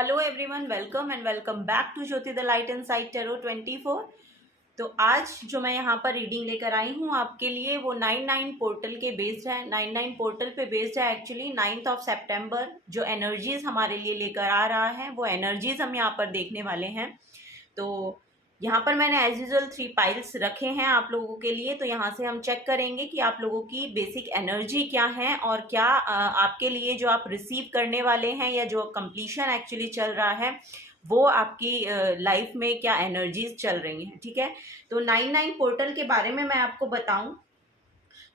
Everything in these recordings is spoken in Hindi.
Hello everyone, welcome back to Jyoti the light inside tarot 24। तो आज जो मैं यहाँ पर रीडिंग लेकर आई हूँ आपके लिए वो 99 पोर्टल के बेस्ड है। 99 पोर्टल पे बेस्ड है एक्चुअली। 9th ऑफ सितंबर जो एनर्जीज हमारे लिए लेकर आ रहा है वो एनर्जीज हम यहाँ पर देखने वाले हैं। तो यहाँ पर मैंने एज यूजल 3 पाइल्स रखे हैं आप लोगों के लिए। तो यहाँ से हम चेक करेंगे कि आप लोगों की बेसिक एनर्जी क्या है और क्या आपके लिए जो आप रिसीव करने वाले हैं या जो कंप्लीशन एक्चुअली चल रहा है वो आपकी लाइफ में क्या एनर्जीज चल रही हैं। ठीक है, तो 99 पोर्टल के बारे में मैं आपको बताऊं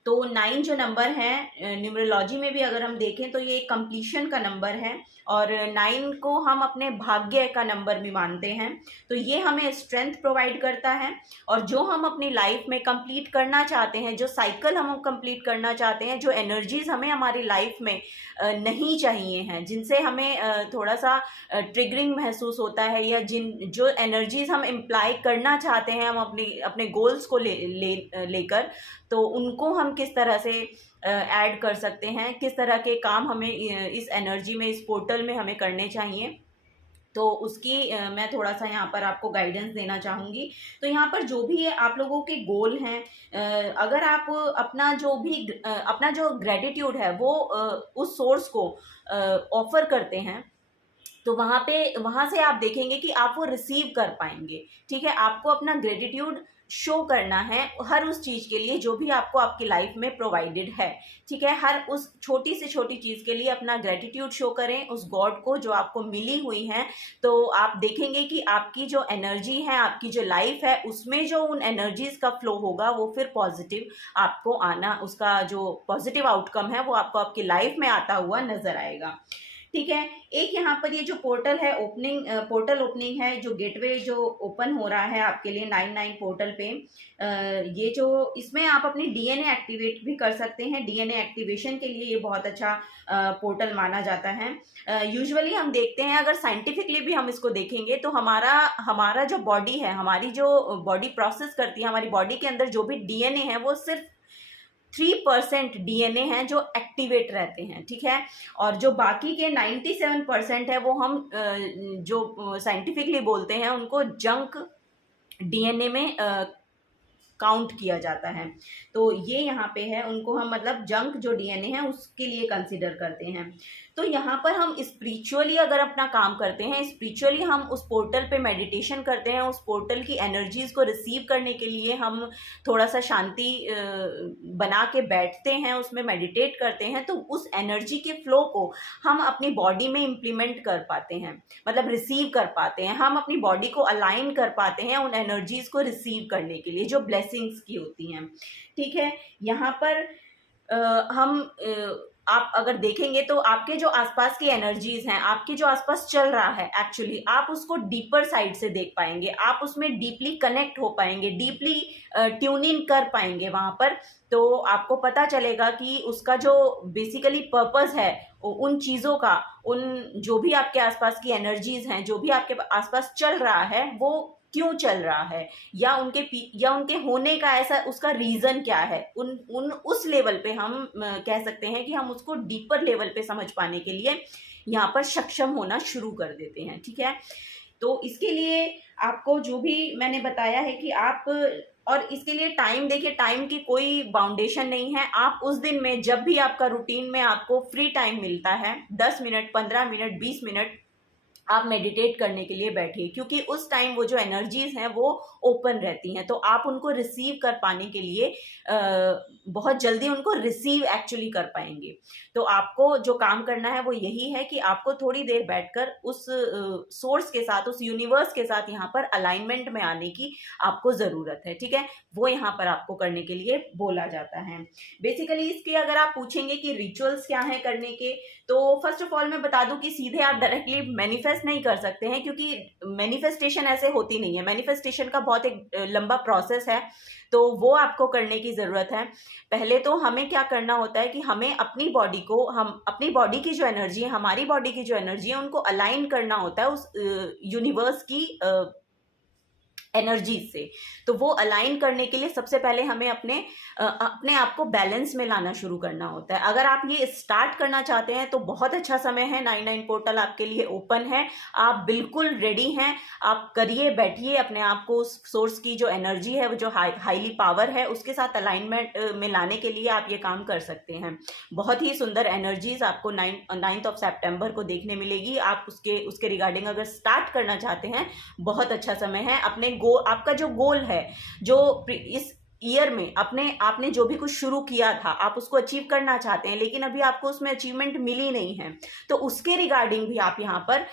तो 9 जो नंबर है न्यूमरोलॉजी में भी अगर हम देखें तो ये कंप्लीशन का नंबर है और 9 को हम अपने भाग्य का नंबर भी मानते हैं। तो ये हमें स्ट्रेंथ प्रोवाइड करता है और जो हम अपनी लाइफ में कंप्लीट करना चाहते हैं, जो साइकिल हम कंप्लीट करना चाहते हैं, जो एनर्जीज हमें हमारी लाइफ में नहीं चाहिए हैं, जिनसे हमें थोड़ा सा ट्रिगरिंग महसूस होता है या जो एनर्जीज हम इम्प्लाई करना चाहते हैं हम अपने गोल्स को लेकर, तो उनको हम किस तरह से ऐड कर सकते हैं, किस तरह के काम हमें इस एनर्जी में, इस पोर्टल में हमें करने चाहिए। तो उसकी मैं थोड़ा सा यहाँ पर आपको गाइडेंस देना चाहूँगी। तो यहाँ पर जो भी आप लोगों के गोल हैं, अगर आप अपना जो ग्रेटिट्यूड है वो उस सोर्स को ऑफर करते हैं तो वहाँ से आप देखेंगे कि आप वो रिसीव कर पाएंगे। ठीक है, आपको अपना ग्रेटिट्यूड शो करना है हर उस चीज़ के लिए जो भी आपको आपकी लाइफ में प्रोवाइडेड है। ठीक है, हर उस छोटी से छोटी चीज़ के लिए अपना ग्रेटिट्यूड शो करें उस गॉड को जो आपको मिली हुई है। तो आप देखेंगे कि आपकी जो एनर्जी है, आपकी जो लाइफ है, उसमें जो उन एनर्जीज का फ्लो होगा वो फिर पॉजिटिव आपको आना, उसका जो पॉजिटिव आउटकम है वो आपको आपकी लाइफ में आता हुआ नजर आएगा। ठीक है, एक यहाँ पर ये जो पोर्टल है पोर्टल ओपनिंग है, जो गेटवे जो ओपन हो रहा है आपके लिए 99 पोर्टल पे, ये जो इसमें आप अपनी डीएनए एक्टिवेट भी कर सकते हैं। डीएनए एक्टिवेशन के लिए ये बहुत अच्छा पोर्टल माना जाता है। यूजुअली हम देखते हैं, अगर साइंटिफिकली भी हम इसको देखेंगे तो हमारा जो बॉडी है, हमारी जो बॉडी प्रोसेस करती है, हमारी बॉडी के अंदर जो भी डीएनए है वो सिर्फ 3% डीएनए हैं जो एक्टिवेट रहते हैं। ठीक है, और जो बाकी के 97% है वो हम जो साइंटिफिकली बोलते हैं उनको जंक डीएनए में काउंट किया जाता है। तो ये यहाँ पे है, उनको हम मतलब जंक जो डीएनए है उसके लिए कंसिडर करते हैं। तो यहाँ पर हम स्पिरिचुअली अगर अपना काम करते हैं, स्पिरिचुअली हम उस पोर्टल पे मेडिटेशन करते हैं, उस पोर्टल की एनर्जीज को रिसीव करने के लिए हम थोड़ा सा शांति बना के बैठते हैं, उसमें मेडिटेट करते हैं, तो उस एनर्जी के फ्लो को हम अपनी बॉडी में इम्प्लीमेंट कर पाते हैं, मतलब रिसीव कर पाते हैं। हम अपनी बॉडी को अलाइन कर पाते हैं उन एनर्जीज को रिसीव करने के लिए जो ब्लेसिंग्स की होती हैं। ठीक है, यहाँ पर आप अगर देखेंगे तो आपके जो आसपास की एनर्जीज हैं, आपके जो आसपास चल रहा है एक्चुअली, आप उसको डीपर साइड से देख पाएंगे, आप उसमें डीपली कनेक्ट हो पाएंगे, डीपली ट्यून इन कर पाएंगे वहां पर। तो आपको पता चलेगा कि उसका जो बेसिकली पर्पस है उन चीज़ों का, उन जो भी आपके आसपास की एनर्जीज हैं, जो भी आपके आसपास चल रहा है वो क्यों चल रहा है, या उनके होने का ऐसा उसका रीजन क्या है। उस लेवल पे हम कह सकते हैं कि हम उसको डीपर लेवल पे समझ पाने के लिए यहाँ पर सक्षम होना शुरू कर देते हैं। ठीक है, तो इसके लिए आपको जो भी मैंने बताया है कि आप, और इसके लिए टाइम देखिए, टाइम की कोई बाउंडेशन नहीं है। आप उस दिन में जब भी आपका रूटीन में आपको फ्री टाइम मिलता है, 10 मिनट, 15 मिनट, 20 मिनट आप मेडिटेट करने के लिए बैठिए, क्योंकि उस टाइम वो जो एनर्जीज हैं वो ओपन रहती हैं। तो आप उनको रिसीव कर पाने के लिए बहुत जल्दी उनको रिसीव एक्चुअली कर पाएंगे। तो आपको जो काम करना है वो यही है कि आपको थोड़ी देर बैठकर उस सोर्स के साथ, उस यूनिवर्स के साथ यहाँ पर अलाइनमेंट में आने की आपको ज़रूरत है। ठीक है, वो यहाँ पर आपको करने के लिए बोला जाता है। बेसिकली इसके अगर आप पूछेंगे कि रिचुअल्स क्या हैं करने के, तो फर्स्ट ऑफ ऑल मैं बता दूं कि सीधे आप डायरेक्टली मैनिफेस्ट नहीं कर सकते हैं, क्योंकि मैनिफेस्टेशन ऐसे होती नहीं है। मैनिफेस्टेशन का बहुत एक लंबा प्रोसेस है, तो वो आपको करने की ज़रूरत है। पहले तो हमें क्या करना होता है कि हमें अपनी बॉडी को, हम अपनी बॉडी की जो एनर्जी है, हमारी बॉडी की जो एनर्जी है, उनको अलाइन करना होता है उस यूनिवर्स की एनर्जी से। तो वो अलाइन करने के लिए सबसे पहले हमें अपने आप को बैलेंस में लाना शुरू करना होता है। अगर आप ये स्टार्ट करना चाहते हैं तो बहुत अच्छा समय है, 99 पोर्टल आपके लिए ओपन है, आप बिल्कुल रेडी हैं। आप करिए, बैठिए, अपने आप को उस सोर्स की जो एनर्जी है, वो जो हाईली पावर है, उसके साथ अलाइनमेंट में लाने के लिए आप ये काम कर सकते हैं। बहुत ही सुंदर एनर्जीज आपको 9 सितंबर को देखने मिलेगी। आप उसके रिगार्डिंग अगर स्टार्ट करना चाहते हैं, बहुत अच्छा समय है। आपका जो गोल है, जो इस ईयर में आपने जो भी कुछ शुरू किया था, आप उसको अचीव करना चाहते हैं, लेकिन अभी आपको उसमें अचीवमेंट मिली नहीं है, तो उसके रिगार्डिंग भी आप यहाँ पर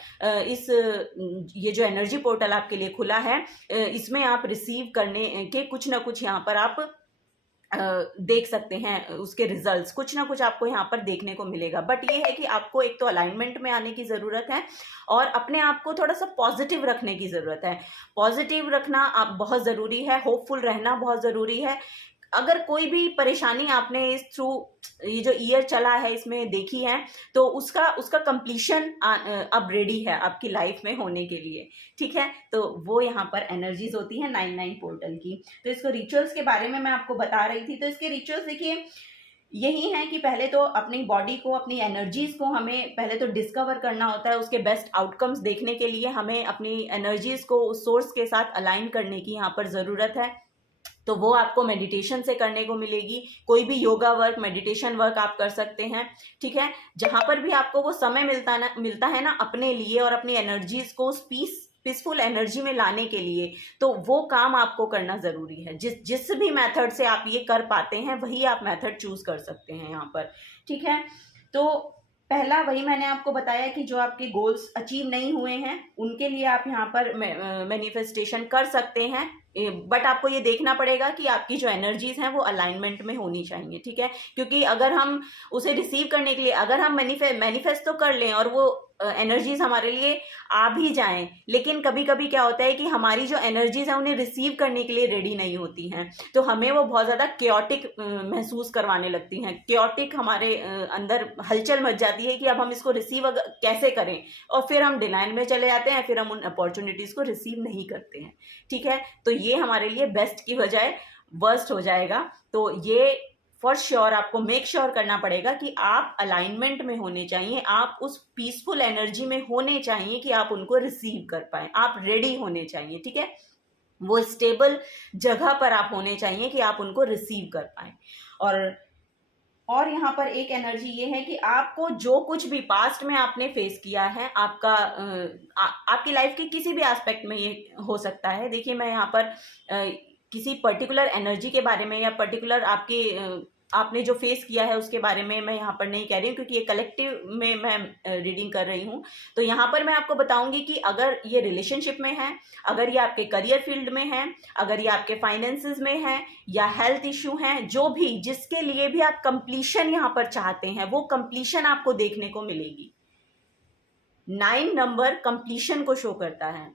ये जो एनर्जी पोर्टल आपके लिए खुला है, इसमें आप रिसीव करने के कुछ ना कुछ यहाँ पर आप देख सकते हैं। उसके रिजल्ट्स कुछ ना कुछ आपको यहाँ पर देखने को मिलेगा। बट ये है कि आपको एक तो अलाइनमेंट में आने की ज़रूरत है और अपने आप को थोड़ा सा पॉजिटिव रखने की ज़रूरत है। पॉजिटिव रखना आप बहुत ज़रूरी है, होपफुल रहना बहुत ज़रूरी है। अगर कोई भी परेशानी आपने इस थ्रू ये जो ईयर चला है इसमें देखी है, तो उसका कंप्लीशन अब रेडी है आपकी लाइफ में होने के लिए, ठीक है। तो वो यहाँ पर एनर्जीज होती है 99 पोर्टल की। तो इसको रिचुअल्स के बारे में मैं आपको बता रही थी। तो इसके रिचुअल्स देखिए यही है कि पहले तो अपनी बॉडी को, अपनी एनर्जीज को हमें पहले तो डिस्कवर करना होता है। उसके बेस्ट आउटकम्स देखने के लिए हमें अपनी एनर्जीज को उस सोर्स के साथ अलाइन करने की यहाँ पर ज़रूरत है। तो वो आपको मेडिटेशन से करने को मिलेगी। कोई भी योगा वर्क, मेडिटेशन वर्क आप कर सकते हैं, ठीक है। जहां पर भी आपको वो समय मिलता है ना अपने लिए और अपनी एनर्जीज को पीसफुल एनर्जी में लाने के लिए, तो वो काम आपको करना जरूरी है। जिस भी मेथड से आप ये कर पाते हैं, वही आप मेथड चूज कर सकते हैं यहाँ पर, ठीक है। तो पहला वही मैंने आपको बताया कि जो आपके गोल्स अचीव नहीं हुए हैं, उनके लिए आप यहाँ पर मैनिफेस्टेशन कर सकते हैं। बट आपको ये देखना पड़ेगा कि आपकी जो एनर्जीज हैं वो अलाइनमेंट में होनी चाहिए, ठीक है। क्योंकि अगर हम उसे रिसीव करने के लिए, अगर हम मैनिफेस्ट तो कर लें और वो एनर्जीज हमारे लिए आ भी जाएं, लेकिन कभी कभी क्या होता है कि हमारी जो एनर्जीज हैं उन्हें रिसीव करने के लिए रेडी नहीं होती हैं, तो हमें वो बहुत ज़्यादा क्योटिक महसूस करवाने लगती हैं। क्योटिक हमारे अंदर हलचल मच जाती है कि अब हम इसको रिसीव कैसे करें, और फिर हम डिनाइन में चले जाते हैं, फिर हम उन अपॉर्चुनिटीज़ को रिसीव नहीं करते हैं, ठीक है। तो ये हमारे लिए बेस्ट की बजाय वर्स्ट हो जाएगा। तो ये फॉर श्योर आपको मेक श्योर करना पड़ेगा कि आप अलाइनमेंट में होने चाहिए, आप उस पीसफुल एनर्जी में होने चाहिए कि आप उनको रिसीव कर पाए, आप रेडी होने चाहिए, ठीक है। वो स्टेबल जगह पर आप होने चाहिए कि आप उनको रिसीव कर पाए। और यहाँ पर एक एनर्जी ये है कि आपको जो कुछ भी पास्ट में आपने फेस किया है, आपकी लाइफ के किसी भी एस्पेक्ट में ये हो सकता है। देखिए मैं यहाँ पर किसी पर्टिकुलर एनर्जी के बारे में या पर्टिकुलर आपने जो फेस किया है उसके बारे में मैं यहाँ पर नहीं कह रही हूँ, क्योंकि ये कलेक्टिव में मैं रीडिंग कर रही हूँ। तो यहाँ पर मैं आपको बताऊंगी कि अगर ये रिलेशनशिप में है, अगर ये आपके करियर फील्ड में है, अगर ये आपके फाइनेंसेस में है या हेल्थ इशू है, जो भी जिसके लिए भी आप कंप्लीशन यहाँ पर चाहते हैं, वो कंप्लीशन आपको देखने को मिलेगी। 9 नंबर कंप्लीशन को शो करता है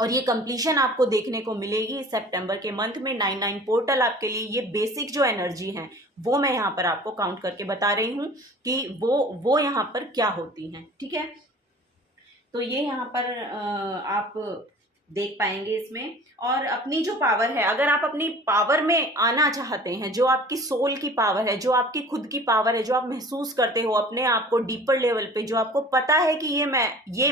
और ये कंप्लीशन आपको देखने को मिलेगी सितंबर के मंथ में। 99 पोर्टल आपके लिए ये बेसिक जो एनर्जी है वो मैं यहाँ पर आपको काउंट करके बता रही हूँ कि वो यहाँ पर क्या होती हैं, ठीक है। तो ये यहाँ पर आप देख पाएंगे इसमें। और अपनी जो पावर है, अगर आप अपनी पावर में आना चाहते हैं, जो आपकी सोल की पावर है, जो आपकी खुद की पावर है, जो आप महसूस करते हो अपने आप को डीपर लेवल पे, जो आपको पता है कि ये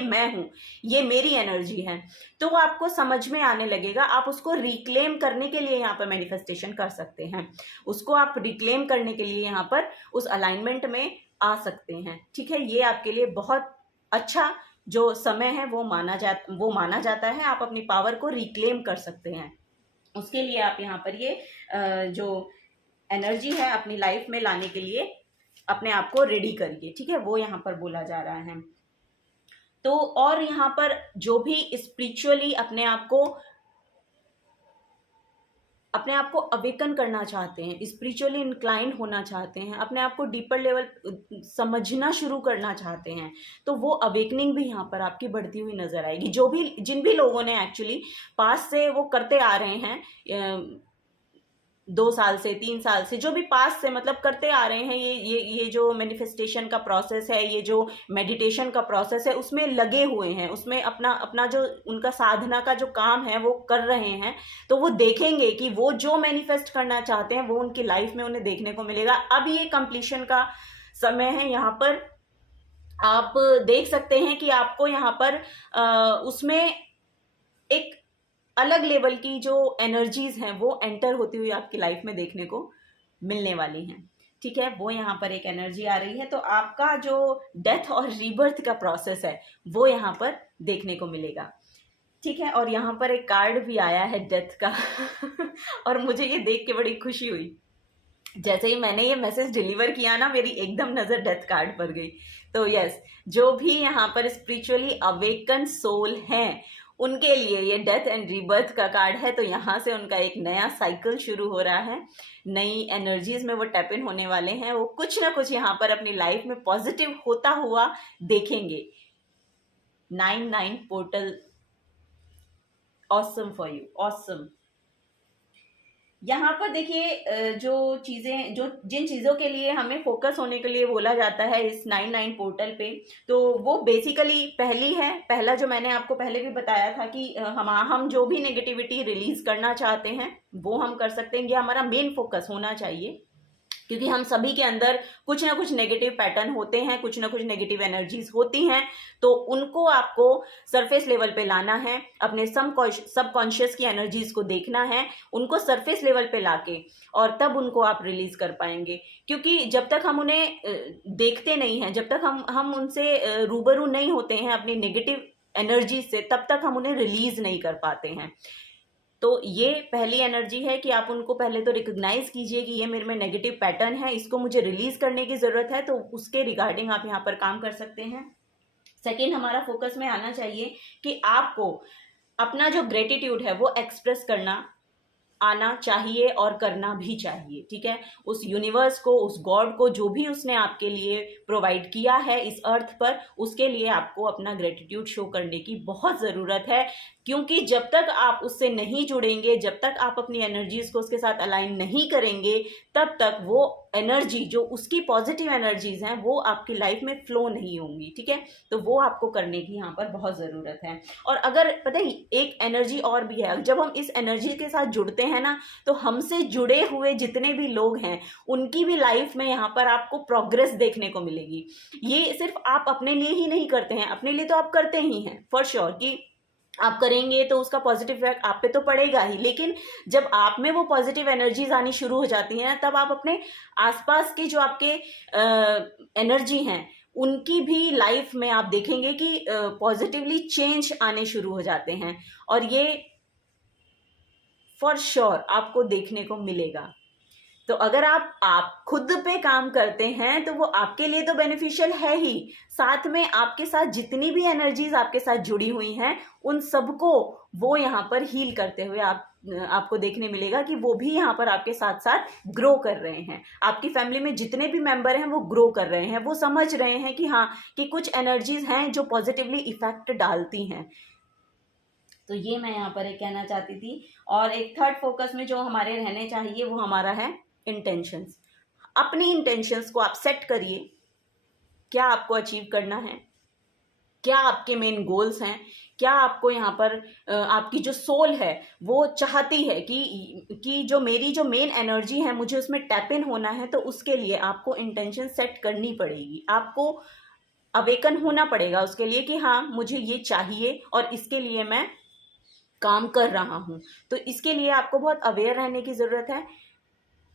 मैं हूँ, ये मेरी एनर्जी है, तो वो आपको समझ में आने लगेगा। आप उसको रिक्लेम करने के लिए यहाँ पर मैनिफेस्टेशन कर सकते हैं। उसको आप रिक्लेम करने के लिए यहाँ पर उस अलाइनमेंट में आ सकते हैं, ठीक है। ये आपके लिए बहुत अच्छा जो समय है वो माना जाता है। आप अपनी पावर को रिक्लेम कर सकते हैं। उसके लिए आप यहाँ पर ये जो एनर्जी है अपनी लाइफ में लाने के लिए अपने आप को रेडी करिए, ठीक है। वो यहाँ पर बोला जा रहा है। तो और यहाँ पर जो भी स्पिरिचुअली अपने आप को अवेकन करना चाहते हैं, स्पिरिचुअली इंक्लाइंड होना चाहते हैं, अपने आप को डीपर लेवल समझना शुरू करना चाहते हैं, तो वो अवेकनिंग भी यहाँ पर आपकी बढ़ती हुई नजर आएगी। जिन भी लोगों ने एक्चुअली पास्ट से वो करते आ रहे हैं, 2 साल से 3 साल से जो भी पास से मतलब करते आ रहे हैं, ये जो मैनिफेस्टेशन का प्रोसेस है, ये जो मेडिटेशन का प्रोसेस है, उसमें लगे हुए हैं, उसमें अपना अपना जो उनका साधना का जो काम है वो कर रहे हैं, तो वो देखेंगे कि वो जो मैनिफेस्ट करना चाहते हैं वो उनकी लाइफ में उन्हें देखने को मिलेगा। अब ये कंप्लीशन का समय है। यहाँ पर आप देख सकते हैं कि आपको यहाँ पर उसमें एक अलग लेवल की जो एनर्जीज हैं वो एंटर होती हुई आपकी लाइफ में देखने को मिलने वाली हैं। ठीक है, वो यहाँ पर एक एनर्जी आ रही है। तो आपका जो डेथ और रीबर्थ का प्रोसेस है वो यहाँ पर देखने को मिलेगा। ठीक है, और यहाँ पर एक कार्ड भी आया है डेथ का और मुझे ये देख के बड़ी खुशी हुई। जैसे ही मैंने ये मैसेज डिलीवर किया ना, मेरी एकदम नज़र डेथ कार्ड पर गई। तो यस, जो भी यहाँ पर स्पिरिचुअली अवेकन सोल हैं उनके लिए ये डेथ एंड रीबर्थ का कार्ड है। तो यहाँ से उनका एक नया साइकिल शुरू हो रहा है, नई एनर्जीज में वो टैप इन होने वाले हैं। वो कुछ ना कुछ यहाँ पर अपनी लाइफ में पॉजिटिव होता हुआ देखेंगे। 99 portal, awesome for you, awesome. यहाँ पर देखिए जो चीज़ें, जो जिन चीज़ों के लिए हमें फोकस होने के लिए बोला जाता है इस 99 पोर्टल पे, तो वो बेसिकली पहला जो मैंने आपको पहले भी बताया था कि हम जो भी नेगेटिविटी रिलीज करना चाहते हैं वो हम कर सकते हैं। ये हमारा मेन फोकस होना चाहिए, क्योंकि हम सभी के अंदर कुछ ना कुछ नेगेटिव पैटर्न होते हैं, कुछ ना कुछ नेगेटिव एनर्जीज होती हैं। तो उनको आपको सरफेस लेवल पे लाना है, अपने सबकॉन्शियस की एनर्जीज को देखना है, उनको सरफेस लेवल पे लाके और तब उनको आप रिलीज कर पाएंगे। क्योंकि जब तक हम उन्हें देखते नहीं हैं, जब तक हम उनसे रूबरू नहीं होते हैं अपनी नेगेटिव एनर्जी से, तब तक हम उन्हें रिलीज नहीं कर पाते हैं। तो ये पहली एनर्जी है कि आप उनको पहले तो रिकॉग्नाइज कीजिए कि ये मेरे में नेगेटिव पैटर्न है, इसको मुझे रिलीज करने की जरूरत है। तो उसके रिगार्डिंग आप यहाँ पर काम कर सकते हैं। सेकेंड, हमारा फोकस में आना चाहिए कि आपको अपना जो ग्रेटिट्यूड है वो एक्सप्रेस करना आना चाहिए और करना भी चाहिए। ठीक है, उस यूनिवर्स को, उस गॉड को, जो भी उसने आपके लिए प्रोवाइड किया है इस अर्थ पर, उसके लिए आपको अपना ग्रेटिट्यूड शो करने की बहुत ज़रूरत है। क्योंकि जब तक आप उससे नहीं जुड़ेंगे, जब तक आप अपनी एनर्जीज को उसके साथ अलाइन नहीं करेंगे, तब तक वो एनर्जी, जो उसकी पॉजिटिव एनर्जीज हैं, वो आपकी लाइफ में फ्लो नहीं होंगी। ठीक है, तो वो आपको करने की यहाँ पर बहुत ज़रूरत है। और अगर पता है एक एनर्जी और भी है, जब हम इस एनर्जी के साथ जुड़ते हैं ना, तो हमसे जुड़े हुए जितने भी लोग हैं उनकी भी लाइफ में यहाँ पर आपको प्रोग्रेस देखने को मिलेगी। ये सिर्फ आप अपने लिए ही नहीं करते हैं, अपने लिए तो आप करते ही हैं फॉर श्योर कि आप करेंगे तो उसका पॉजिटिव इफेक्ट आप पे तो पड़ेगा ही, लेकिन जब आप में वो पॉजिटिव एनर्जीज आनी शुरू हो जाती हैं, तब आप अपने आसपास के जो आपके एनर्जी हैं उनकी भी लाइफ में आप देखेंगे कि पॉजिटिवली चेंज आने शुरू हो जाते हैं। और ये फॉर श्योर आपको देखने को मिलेगा। तो अगर आप खुद पे काम करते हैं तो वो आपके लिए तो बेनिफिशियल है ही, साथ में आपके साथ जितनी भी एनर्जीज आपके साथ जुड़ी हुई हैं उन सबको वो यहाँ पर हील करते हुए आपको देखने मिलेगा कि वो भी यहाँ पर आपके साथ साथ ग्रो कर रहे हैं। आपकी फैमिली में जितने भी मेंबर हैं वो ग्रो कर रहे हैं, वो समझ रहे हैं कि हाँ, कि कुछ एनर्जीज हैं जो पॉजिटिवली इफेक्ट डालती हैं। तो ये मैं यहाँ पर एक कहना चाहती थी। और एक थर्ड फोकस में जो हमारे रहने चाहिए वो हमारा है इंटेंशंस। अपनी इंटेंशंस को आप सेट करिए, क्या आपको अचीव करना है, क्या आपके मेन गोल्स हैं, क्या आपको यहाँ पर आपकी जो सोल है वो चाहती है कि जो मेरी जो मेन एनर्जी है मुझे उसमें टैप इन होना है। तो उसके लिए आपको इंटेंशन सेट करनी पड़ेगी, आपको अवेकन होना पड़ेगा उसके लिए कि हाँ, मुझे ये चाहिए और इसके लिए मैं काम कर रहा हूँ। तो इसके लिए आपको बहुत अवेयर रहने की ज़रूरत है।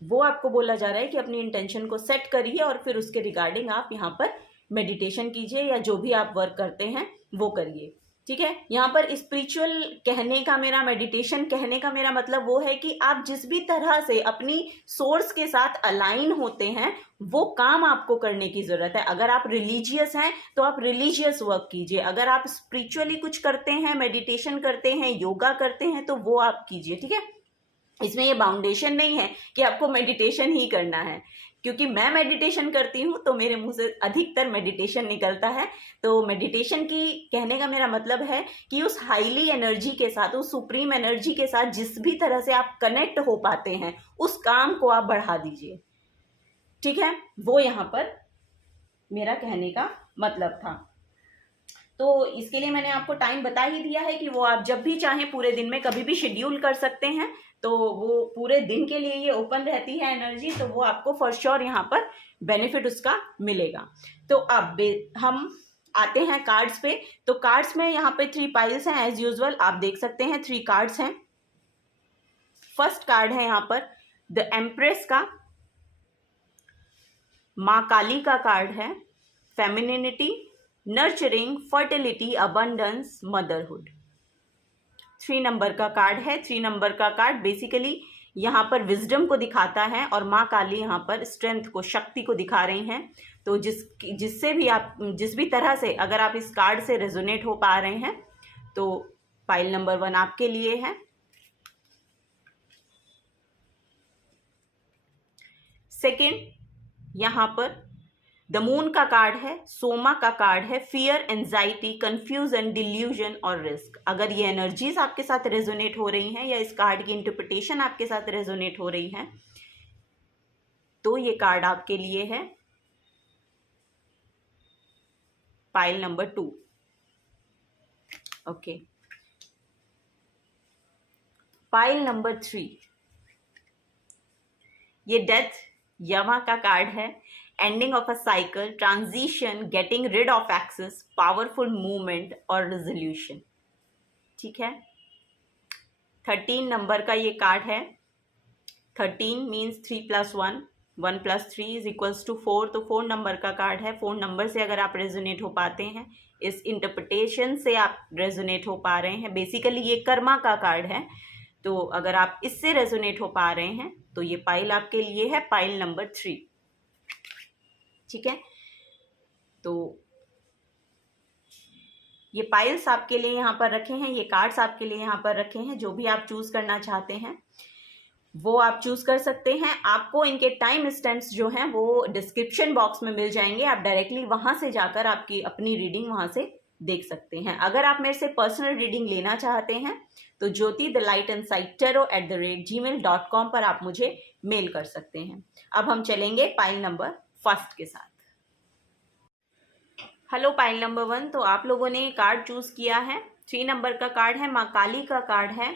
वो आपको बोला जा रहा है कि अपनी इंटेंशन को सेट करिए और फिर उसके रिगार्डिंग आप यहाँ पर मेडिटेशन कीजिए या जो भी आप वर्क करते हैं वो करिए। ठीक है, यहाँ पर स्पिरिचुअल कहने का मेरा, मेडिटेशन कहने का मेरा मतलब वो है कि आप जिस भी तरह से अपनी सोर्स के साथ अलाइन होते हैं वो काम आपको करने की जरूरत है। अगर आप रिलीजियस हैं तो आप रिलीजियस वर्क कीजिए, अगर आप स्पिरिचुअली कुछ करते हैं, मेडिटेशन करते हैं, योगा करते हैं, तो वो आप कीजिए। ठीक है, इसमें ये बाउंडेशन नहीं है कि आपको मेडिटेशन ही करना है, क्योंकि मैं मेडिटेशन करती हूँ तो मेरे मुंह से अधिकतर मेडिटेशन निकलता है। तो मेडिटेशन की कहने का मेरा मतलब है कि उस हाईली एनर्जी के साथ, उस सुप्रीम एनर्जी के साथ जिस भी तरह से आप कनेक्ट हो पाते हैं, उस काम को आप बढ़ा दीजिए, ठीक है। वो यहाँ पर मेरा कहने का मतलब था। तो इसके लिए मैंने आपको टाइम बता ही दिया है कि वो आप जब भी चाहें पूरे दिन में कभी भी शेड्यूल कर सकते हैं। तो वो पूरे दिन के लिए ये ओपन रहती है एनर्जी, तो वो आपको फॉर श्योर यहाँ पर बेनिफिट उसका मिलेगा। तो अब हम आते हैं कार्ड्स पे। तो कार्ड्स में यहाँ पे 3 पाइल्स हैं एज यूजुअल, आप देख सकते हैं 3 कार्ड्स हैं। फर्स्ट कार्ड है यहाँ पर द एम्प्रेस का, माँ काली का कार्ड है, femininity, nurturing, fertility, abundance, motherhood. 3 number का कार्ड है। 3 नंबर का कार्ड बेसिकली यहाँ पर विजडम को दिखाता है और माँ काली यहाँ पर स्ट्रेंथ को, शक्ति को दिखा रही हैं। तो जिससे भी आप, जिस भी तरह से अगर आप इस कार्ड से रेजोनेट हो पा रहे हैं तो पाइल नंबर 1 आपके लिए है। सेकेंड यहाँ पर द मून का कार्ड है, सोमा का कार्ड है, फियर, एंजाइटी, कंफ्यूजन, डिल्यूजन और रिस्क। अगर ये एनर्जीज आपके साथ रेजोनेट हो रही हैं या इस कार्ड की इंटरप्रिटेशन आपके साथ रेजोनेट हो रही है तो ये कार्ड आपके लिए है pile number 2। Okay, pile number 3, ये डेथ यमा का कार्ड है, ending of a cycle, transition, getting rid of excess, powerful movement और रिजोल्यूशन, ठीक है। 13 नंबर का ये कार्ड है। 13 मीन्स 3 + 1, 1 + 3 = 4। तो 4 नंबर का कार्ड है। 4 नंबर से अगर आप रेजोनेट हो पाते हैं, इस इंटरप्रिटेशन से आप रेजोनेट हो पा रहे हैं, बेसिकली ये कर्मा का कार्ड है, तो अगर आप इससे रेजोनेट हो पा रहे हैं तो ये पाइल आपके लिए है, पाइल नंबर 3, ठीक है। तो ये पाइल्स आपके लिए यहाँ पर रखे हैं, ये कार्ड्स आपके लिए यहाँ पर रखे हैं। जो भी आप चूज करना चाहते हैं वो आप चूज कर सकते हैं। आपको इनके टाइम स्टैम्प्स जो हैं वो डिस्क्रिप्शन बॉक्स में मिल जाएंगे, आप डायरेक्टली वहां से जाकर आपकी अपनी रीडिंग वहां से देख सकते हैं। अगर आप मेरे से पर्सनल रीडिंग लेना चाहते हैं तो jyotithelightinsidetarot@gmail.com पर आप मुझे मेल कर सकते हैं। अब हम चलेंगे पाइल नंबर 1 के साथ। हेलो पाइल नंबर 1, तो आप लोगों ने कार्ड चूज किया है। 3 नंबर का कार्ड है, माँ काली का कार्ड है,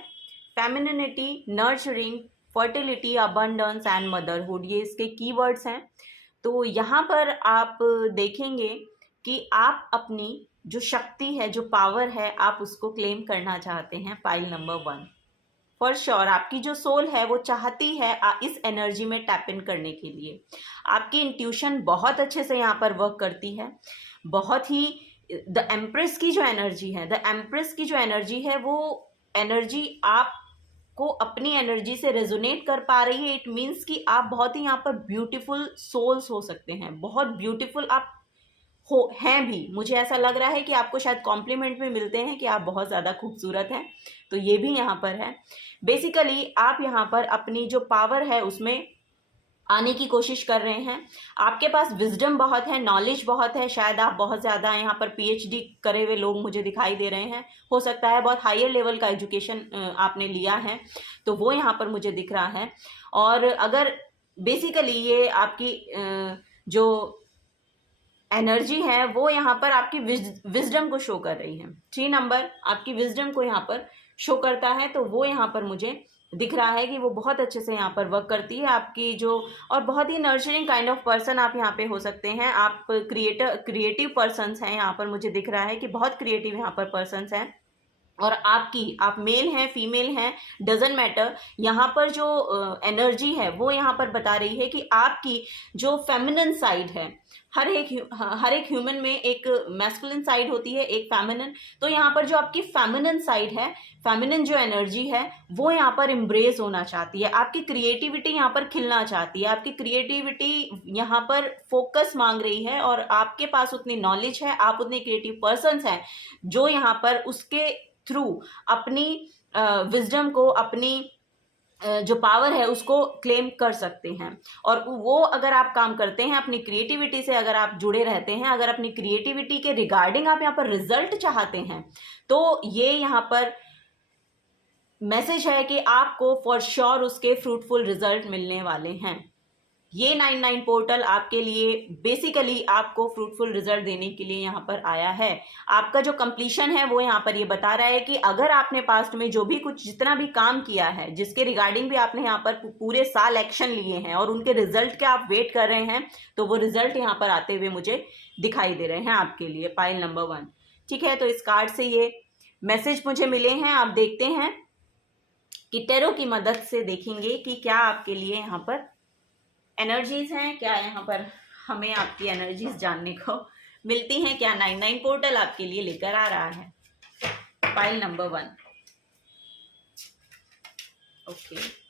femininity, nurturing, fertility, abundance and motherhood, ये इसके कीवर्ड्स हैं। तो यहाँ पर आप देखेंगे कि आप अपनी जो शक्ति है, जो पावर है, आप उसको क्लेम करना चाहते हैं पाइल नंबर 1। फॉर श्योर आपकी जो सोल है वो चाहती है इस एनर्जी में टैप इन करने के लिए। आपकी इंट्यूशन बहुत अच्छे से यहाँ पर वर्क करती है, बहुत ही। द एम्प्रेस की जो एनर्जी है, द एम्प्रेस की जो एनर्जी है, वो एनर्जी आपको अपनी एनर्जी से रेजोनेट कर पा रही है। इट मीन्स कि आप बहुत ही यहाँ पर ब्यूटीफुल सोल्स हो सकते हैं, बहुत ब्यूटीफुल आप हैं भी। मुझे ऐसा लग रहा है कि आपको शायद कॉम्प्लीमेंट में मिलते हैं कि आप बहुत ज़्यादा खूबसूरत हैं, तो ये भी यहाँ पर है। बेसिकली आप यहाँ पर अपनी जो पावर है उसमें आने की कोशिश कर रहे हैं। आपके पास विजडम बहुत है, नॉलेज बहुत है, शायद आप बहुत ज़्यादा यहाँ पर PhD करे हुए लोग मुझे दिखाई दे रहे हैं। हो सकता है बहुत हायर लेवल का एजुकेशन आपने लिया है, तो वो यहाँ पर मुझे दिख रहा है। और अगर बेसिकली ये आपकी जो एनर्जी है वो यहाँ पर आपकी विजडम को शो कर रही है। 3 नंबर आपकी विजडम को यहाँ पर शो करता है, तो वो यहाँ पर मुझे दिख रहा है कि वो बहुत अच्छे से यहाँ पर वर्क करती है आपकी जो, और बहुत ही नर्चरिंग काइंड ऑफ पर्सन आप यहाँ पे हो सकते हैं। आप क्रिएटिव पर्सन्स हैं, यहाँ पर मुझे दिख रहा है कि बहुत क्रिएटिव यहाँ पर पर्सन्स हैं। और आप मेल हैं, फीमेल हैं, डजंट मैटर। यहाँ पर जो एनर्जी है वो यहाँ पर बता रही है कि आपकी जो फेमिनिन साइड है, हर एक ह्यूमन में एक मैस्कुलिन साइड होती है, एक फेमिनिन। तो यहाँ पर जो आपकी फेमिनिन साइड है, फेमिनिन जो एनर्जी है वो यहाँ पर एम्ब्रेस होना चाहती है। आपकी क्रिएटिविटी यहाँ पर खिलना चाहती है, आपकी क्रिएटिविटी यहाँ पर फोकस मांग रही है, और आपके पास उतनी नॉलेज है, आप उतने क्रिएटिव पर्सन्स हैं जो यहाँ पर उसके थ्रू अपनी विजडम को, अपनी जो पावर है उसको क्लेम कर सकते हैं। और वो अगर आप काम करते हैं, अपनी क्रिएटिविटी से अगर आप जुड़े रहते हैं, अगर अपनी क्रिएटिविटी के रिगार्डिंग आप यहाँ पर रिजल्ट चाहते हैं, तो ये यहाँ पर मैसेज है कि आपको फॉर श्योर उसके फ्रूटफुल रिजल्ट मिलने वाले हैं। ये 99 पोर्टल आपके लिए बेसिकली आपको फ्रूटफुल रिजल्ट देने के लिए यहाँ पर आया है। आपका जो कंप्लीशन है वो यहाँ पर ये बता रहा है कि अगर आपने पास्ट में जो भी कुछ जितना भी काम किया है, जिसके रिगार्डिंग भी आपने यहाँ पर पूरे साल एक्शन लिए हैं और उनके रिजल्ट के आप वेट कर रहे हैं, तो वो रिजल्ट यहाँ पर आते हुए मुझे दिखाई दे रहे हैं आपके लिए, पाइल नंबर 1। ठीक है, तो इस कार्ड से ये मैसेज मुझे मिले हैं। आप देखते हैं कि टैरो की मदद से देखेंगे कि क्या आपके लिए यहाँ पर एनर्जीज हैं, क्या यहाँ पर हमें आपकी एनर्जीज जानने को मिलती हैं, क्या 99 पोर्टल आपके लिए लेकर आ रहा है। File number 1। Okay,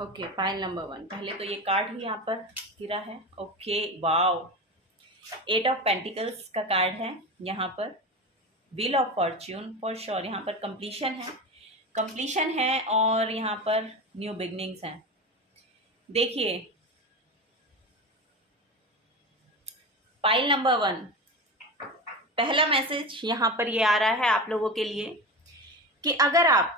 okay, file number 1। पहले तो ये कार्ड ही यहाँ पर गिरा है। ओके, वाओ, 8 ऑफ पेंटिकल्स का कार्ड है यहाँ पर। Wheel of Fortune, for sure यहाँ पर कंप्लीशन है और यहाँ पर न्यू बिगनिंग्स हैं। देखिए, फाइल नंबर 1, पहला मैसेज यहाँ पर ये आ रहा है आप लोगों के लिए कि अगर आप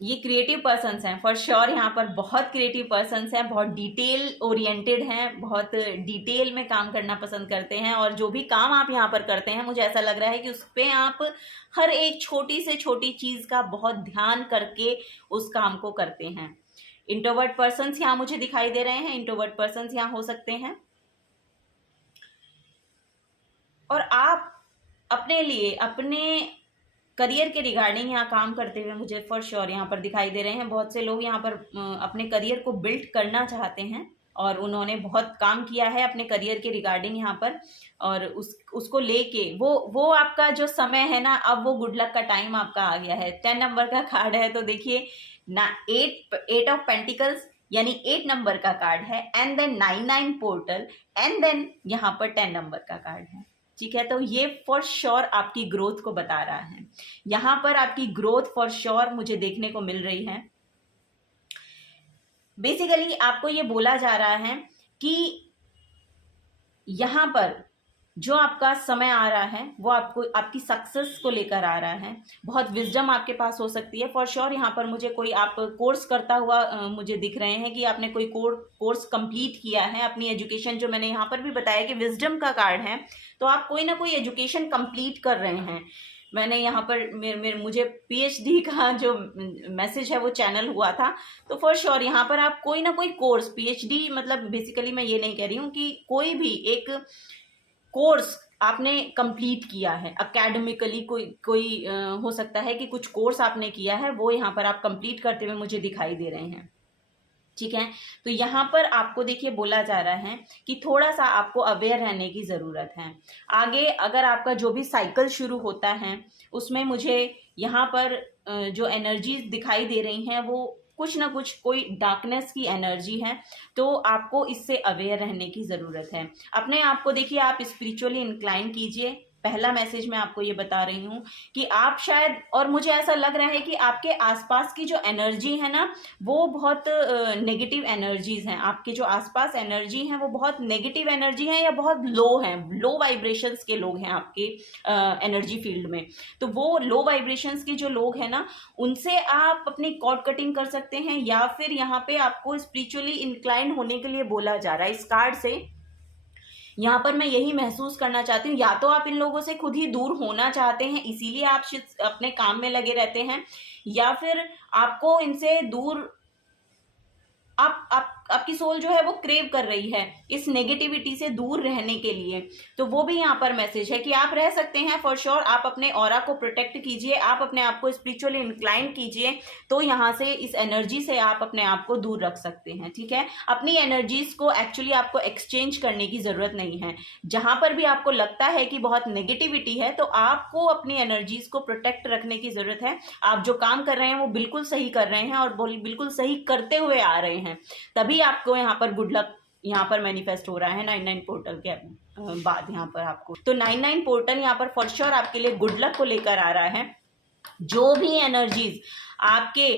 ये क्रिएटिव पर्सन्स हैं, फॉर श्योर यहाँ पर बहुत क्रिएटिव पर्सन्स हैं, बहुत डिटेल ओरिएंटेड हैं, बहुत डिटेल में काम करना पसंद करते हैं, और जो भी काम आप यहाँ पर करते हैं मुझे ऐसा लग रहा है कि उस पर आप हर एक छोटी से छोटी चीज़ का बहुत ध्यान करके उस काम को करते हैं। इंट्रोवर्ट पर्सन्स यहाँ मुझे दिखाई दे रहे हैं, इंट्रोवर्ट पर्सन्स यहाँ हो सकते हैं, और आप अपने लिए अपने करियर के रिगार्डिंग यहाँ काम करते हुए मुझे फॉर श्योर यहाँ पर दिखाई दे रहे हैं। बहुत से लोग यहाँ पर अपने करियर को बिल्ड करना चाहते हैं और उन्होंने बहुत काम किया है अपने करियर के रिगार्डिंग यहाँ पर, और उसको लेके वो आपका जो समय है ना, अब वो गुड लक का टाइम आपका आ गया है। 10 नंबर का कार्ड है, तो देखिए ना, 8 ऑफ पेंटिकल्स यानी 8 नंबर का कार्ड है, and then 99 portal, and then यहाँ पर 10 नंबर का कार्ड है। ठीक है, तो ये फॉर श्योर आपकी ग्रोथ को बता रहा है। यहाँ पर आपकी ग्रोथ फॉर श्योर मुझे देखने को मिल रही है। बेसिकली आपको ये बोला जा रहा है कि यहाँ पर जो आपका समय आ रहा है वो आपको आपकी सक्सेस को लेकर आ रहा है। बहुत विजडम आपके पास हो सकती है फॉर श्योर। यहाँ पर मुझे कोई आप कोर्स करता हुआ मुझे दिख रहे हैं कि आपने कोई कोर्स कंप्लीट किया है, अपनी एजुकेशन, जो मैंने यहाँ पर भी बताया कि विजडम का कार्ड है, तो आप कोई ना कोई एजुकेशन कंप्लीट कर रहे हैं। मैंने यहाँ पर मुझे PhD का जो मैसेज है वो चैनल हुआ था, तो फॉर श्योर यहाँ पर आप कोई ना कोई कोर्स, PhD मतलब बेसिकली मैं ये नहीं कह रही हूँ कि कोई भी एक कोर्स आपने कंप्लीट किया है एकेडमिकली, कोई हो सकता है कि कुछ कोर्स आपने किया है, वो यहाँ पर आप कंप्लीट करते हुए मुझे दिखाई दे रहे हैं। ठीक है, तो यहाँ पर आपको देखिए बोला जा रहा है कि थोड़ा सा आपको अवेयर रहने की ज़रूरत है। आगे अगर आपका जो भी साइकिल शुरू होता है उसमें मुझे यहाँ पर जो एनर्जीज दिखाई दे रही हैं वो कुछ ना कुछ कोई डार्कनेस की एनर्जी है, तो आपको इससे अवेयर रहने की ज़रूरत है। अपने आप को देखिए, आप स्पिरिचुअली इंक्लाइन कीजिए। पहला मैसेज मैं आपको ये बता रही हूँ कि आप शायद, और मुझे ऐसा लग रहा है कि आपके आसपास की जो एनर्जी है ना वो बहुत नेगेटिव एनर्जीज हैं। आपके जो आसपास एनर्जी हैं वो बहुत नेगेटिव एनर्जी हैं या बहुत लो हैं, लो वाइब्रेशंस के लोग हैं आपके एनर्जी फील्ड में। तो वो लो वाइब्रेशंस के जो लोग हैं ना, उनसे आप अपनी कॉर्ड कटिंग कर सकते हैं, या फिर यहाँ पे आपको स्पिरिचुअली इंक्लाइन होने के लिए बोला जा रहा है। इस कार्ड से यहाँ पर मैं यही महसूस करना चाहती हूँ, या तो आप इन लोगों से खुद ही दूर होना चाहते हैं इसीलिए आप अपने काम में लगे रहते हैं, या फिर आपको इनसे दूर आपकी सोल जो है वो क्रेव कर रही है इस नेगेटिविटी से दूर रहने के लिए। तो वो भी यहाँ पर मैसेज है कि आप रह सकते हैं फॉर श्योर। आप अपने ऑरा को प्रोटेक्ट कीजिए, आप अपने आप को स्पिरिचुअली इंक्लाइन कीजिए, तो यहाँ से इस एनर्जी से आप अपने आप को दूर रख सकते हैं। ठीक है, अपनी एनर्जीज को एक्चुअली आपको एक्सचेंज करने की जरूरत नहीं है। जहां पर भी आपको लगता है कि बहुत नेगेटिविटी है, तो आपको अपनी एनर्जीज को प्रोटेक्ट रखने की जरूरत है। आप जो काम कर रहे हैं वो बिल्कुल सही कर रहे हैं और बिल्कुल सही करते हुए आ रहे हैं, तभी आपको यहाँ पर गुड लक यहाँ पर मैनिफेस्ट हो रहा है 99 पोर्टल के बाद। यहाँ पर आपको तो 99 पोर्टल यहाँ पर फॉर श्योर आपके लिए गुड लक को लेकर आ रहा है। जो भी एनर्जीज आपके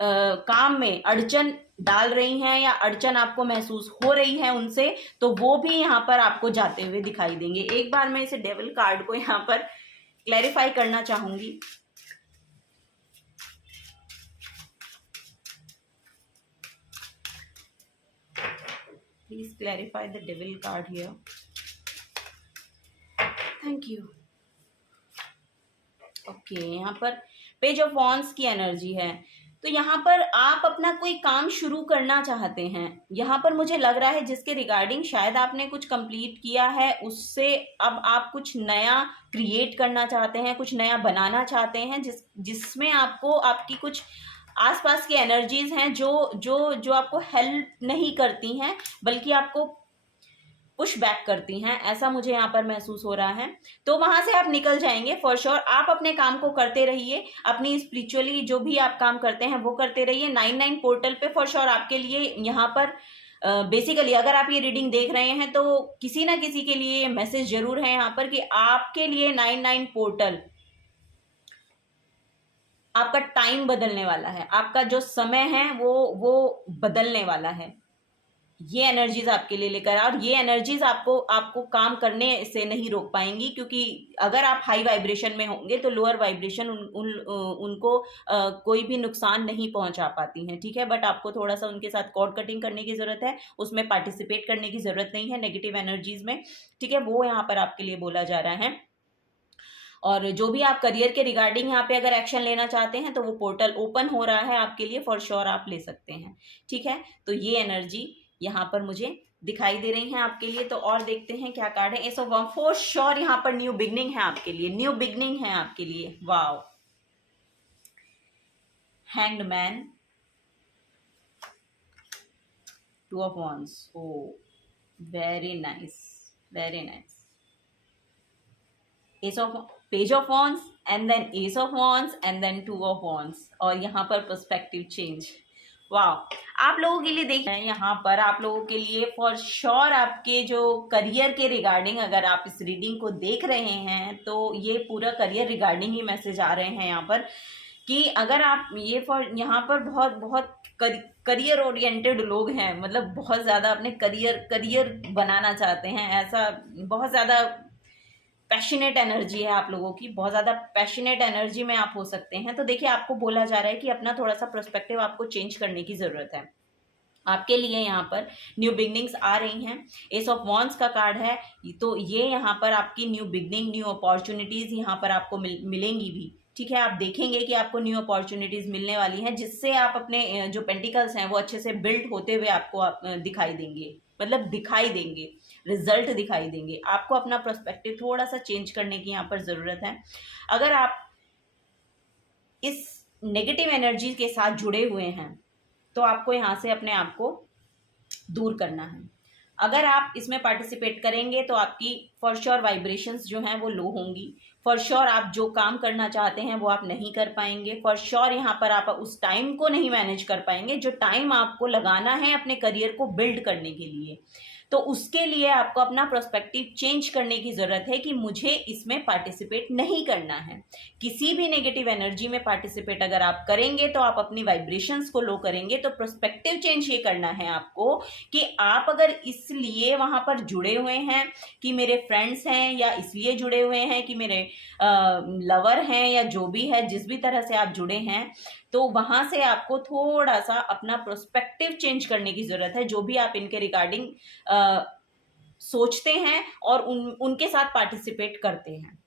काम में अड़चन डाल रही हैं या अड़चन आपको महसूस हो रही है उनसे, तो वो भी यहाँ पर आपको जाते हुए दिखाई देंगे। एक बार मैं इसे डेविल कार्ड को यहाँ पर क्लैरिफाई करना चाहूंगी। Please clarify the devil card here. Thank you. Okay, यहाँ पर पेज ऑफ वॉन्ड्स की एनर्जी है। तो यहाँ पर आप अपना कोई काम शुरू करना चाहते हैं। यहाँ पर मुझे लग रहा है जिसके रिगार्डिंग शायद आपने कुछ कंप्लीट किया है, उससे अब आप कुछ नया क्रिएट करना चाहते हैं, कुछ नया बनाना चाहते हैं, जिसमें आपको आपकी कुछ आसपास की एनर्जीज हैं जो जो जो आपको हेल्प नहीं करती हैं बल्कि आपको पुश बैक करती हैं, ऐसा मुझे यहाँ पर महसूस हो रहा है। तो वहां से आप निकल जाएंगे फॉर श्योर। आप अपने काम को करते रहिए, अपनी स्पिरिचुअली जो भी आप काम करते हैं वो करते रहिए। 99 पोर्टल पे फॉर श्योर आपके लिए यहाँ पर बेसिकली अगर आप ये रीडिंग देख रहे हैं तो किसी ना किसी के लिए मैसेज जरूर है यहाँ पर कि आपके लिए 99 पोर्टल, आपका टाइम बदलने वाला है, आपका जो समय है वो बदलने वाला है। ये एनर्जीज आपके लिए लेकर और ये एनर्जीज आपको काम करने से नहीं रोक पाएंगी, क्योंकि अगर आप हाई वाइब्रेशन में होंगे तो लोअर वाइब्रेशन उनको कोई भी नुकसान नहीं पहुंचा पाती हैं। ठीक है, बट आपको थोड़ा सा उनके साथ कॉर्ड कटिंग करने की जरूरत है, उसमें पार्टिसिपेट करने की जरूरत नहीं है नेगेटिव एनर्जीज में। ठीक है, वो यहाँ पर आपके लिए बोला जा रहा है। और जो भी आप करियर के रिगार्डिंग यहाँ पे अगर एक्शन लेना चाहते हैं तो वो पोर्टल ओपन हो रहा है आपके लिए, फॉर श्योर आप ले सकते हैं। ठीक है, तो ये एनर्जी यहाँ पर मुझे दिखाई दे रही है आपके लिए। तो और देखते हैं क्या कार्ड है। S of wands, for sure यहाँ पर न्यू बिगनिंग है आपके लिए, न्यू बिगनिंग है आपके लिए। Wow, hanged man, two of wands, oh very nice, very nice. Ace of page of wands and then ace of wands and then two of wands, और यहाँ पर पर्सपेक्टिव चेंज। वाह, आप लोगों के लिए देख रहे हैं यहाँ पर, आप लोगों के लिए फॉर श्योर आपके जो करियर के रिगार्डिंग अगर आप इस रीडिंग को देख रहे हैं तो ये पूरा करियर रिगार्डिंग ही मैसेज आ रहे हैं यहाँ पर कि अगर आप ये फॉर यहाँ पर बहुत बहुत करियर ओरिएंटेड लोग हैं, मतलब बहुत ज़्यादा अपने करियर बनाना चाहते हैं, ऐसा बहुत ज़्यादा पैशनेट एनर्जी है आप लोगों की, बहुत ज़्यादा पैशनेट एनर्जी में आप हो सकते हैं। तो देखिए, आपको बोला जा रहा है कि अपना थोड़ा सा पर्सपेक्टिव आपको चेंज करने की ज़रूरत है। आपके लिए यहाँ पर न्यू बिगनिंग्स आ रही हैं। एस ऑफ वॉन्ड्स का कार्ड है, तो ये यहाँ पर आपकी न्यू बिगनिंग, न्यू अपॉर्चुनिटीज़ यहाँ पर आपको मिलेंगी भी। ठीक है, आप देखेंगे कि आपको न्यू अपॉर्चुनिटीज़ मिलने वाली हैं, जिससे आप अपने जो पेंटिकल्स हैं वो अच्छे से बिल्ड होते हुए आपको दिखाई देंगे, मतलब दिखाई देंगे, रिजल्ट दिखाई देंगे। आपको अपना पर्सपेक्टिव थोड़ा सा चेंज करने की यहाँ पर ज़रूरत है। अगर आप इस नेगेटिव एनर्जी के साथ जुड़े हुए हैं तो आपको यहाँ से अपने आप को दूर करना है। अगर आप इसमें पार्टिसिपेट करेंगे तो आपकी फॉर श्योर वाइब्रेशंस जो हैं वो लो होंगी। फॉर श्योर आप जो काम करना चाहते हैं वो आप नहीं कर पाएंगे। फॉर श्योर यहाँ पर आप उस टाइम को नहीं मैनेज कर पाएंगे जो टाइम आपको लगाना है अपने करियर को बिल्ड करने के लिए। तो उसके लिए आपको अपना पर्सपेक्टिव चेंज करने की ज़रूरत है कि मुझे इसमें पार्टिसिपेट नहीं करना है। किसी भी नेगेटिव एनर्जी में पार्टिसिपेट अगर आप करेंगे तो आप अपनी वाइब्रेशंस को लो करेंगे। तो पर्सपेक्टिव चेंज ये करना है आपको कि आप अगर इसलिए वहाँ पर जुड़े हुए हैं कि मेरे फ्रेंड्स हैं, या इसलिए जुड़े हुए हैं कि मेरे लवर हैं, या जो भी है, जिस भी तरह से आप जुड़े हैं, तो वहां से आपको थोड़ा सा अपना पर्सपेक्टिव चेंज करने की जरूरत है। जो भी आप इनके रिगार्डिंग सोचते हैं और उनके साथ पार्टिसिपेट करते हैं,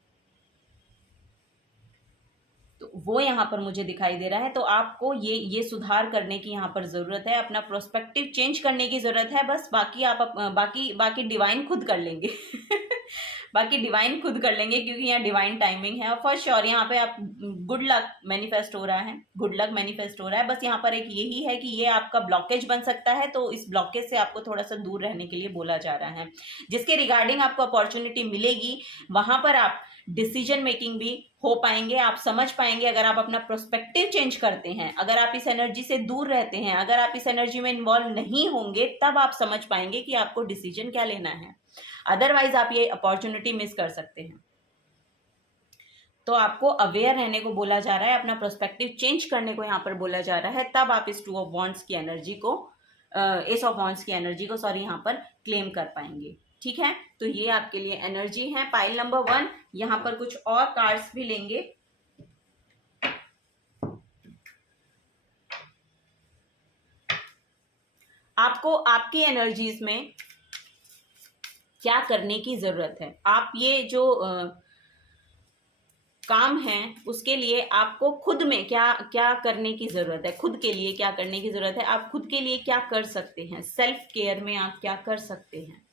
तो वो यहाँ पर मुझे दिखाई दे रहा है। तो आपको ये सुधार करने की यहाँ पर ज़रूरत है, अपना प्रोस्पेक्टिव चेंज करने की ज़रूरत है। बस बाकी आप बाकी डिवाइन खुद कर लेंगे बाकी डिवाइन खुद कर लेंगे, क्योंकि यहाँ डिवाइन टाइमिंग है। और फॉर श्योर यहाँ पे आप गुड लक मैनिफेस्ट हो रहा है, गुड लक मैनिफेस्ट हो रहा है। बस यहाँ पर एक यही है कि ये आपका ब्लॉकेज बन सकता है, तो इस ब्लॉकेज से आपको थोड़ा सा दूर रहने के लिए बोला जा रहा है। जिसके रिगार्डिंग आपको अपॉर्चुनिटी मिलेगी, वहां पर आप डिसीजन मेकिंग भी हो पाएंगे, आप समझ पाएंगे। अगर आप अपना प्रोस्पेक्टिव चेंज करते हैं, अगर आप इस एनर्जी से दूर रहते हैं, अगर आप इस एनर्जी में इन्वॉल्व नहीं होंगे, तब आप समझ पाएंगे कि आपको डिसीजन क्या लेना है। अदरवाइज आप ये अपॉर्चुनिटी मिस कर सकते हैं। तो आपको अवेयर रहने को बोला जा रहा है, अपना प्रोस्पेक्टिव चेंज करने को यहाँ पर बोला जा रहा है। तब आप इस 2 ऑफ वॉन्ड्स की एनर्जी को, एस ऑफ वॉन्ड्स की एनर्जी को यहाँ पर क्लेम कर पाएंगे। ठीक है, तो ये आपके लिए एनर्जी है पाइल नंबर 1। यहाँ पर कुछ और कार्ड्स भी लेंगे। आपको आपकी एनर्जीज में क्या करने की जरूरत है, आप ये जो काम है उसके लिए आपको खुद में क्या क्या करने की जरूरत है, खुद के लिए क्या करने की जरूरत है, आप खुद के लिए क्या कर सकते हैं, सेल्फ केयर में आप क्या कर सकते हैं।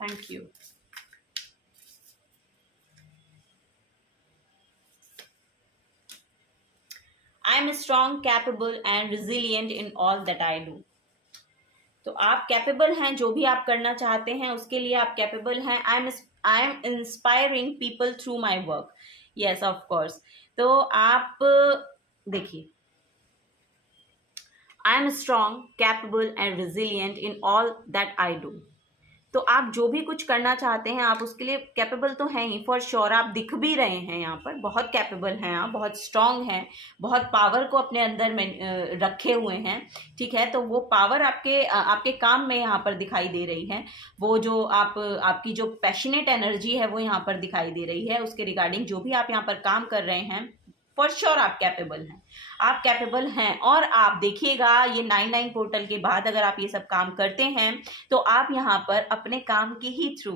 Thank you. I am strong, capable and resilient in all that I do. तो आप कैपेबल हैं, जो भी आप करना चाहते हैं उसके लिए आप कैपेबल हैं। I am inspiring people through my work. Yes of course. तो आप देखिए, I am strong, capable and resilient in all that I do. तो आप जो भी कुछ करना चाहते हैं आप उसके लिए कैपेबल तो हैं ही, फॉर श्योर। आप दिख भी रहे हैं यहाँ पर, बहुत कैपेबल हैं आप, बहुत स्ट्रांग हैं, बहुत पावर को अपने अंदर में रखे हुए हैं। ठीक है, तो वो पावर आपके काम में यहाँ पर दिखाई दे रही है। वो जो आपकी जो पैशनेट एनर्जी है वो यहाँ पर दिखाई दे रही है। उसके रिगार्डिंग जो भी आप यहाँ पर काम कर रहे हैं, फॉर श्योर आप कैपेबल हैं, आप कैपेबल हैं। और आप देखिएगा ये 9/9 पोर्टल के बाद अगर आप ये सब काम करते हैं तो आप यहाँ पर अपने काम के ही थ्रू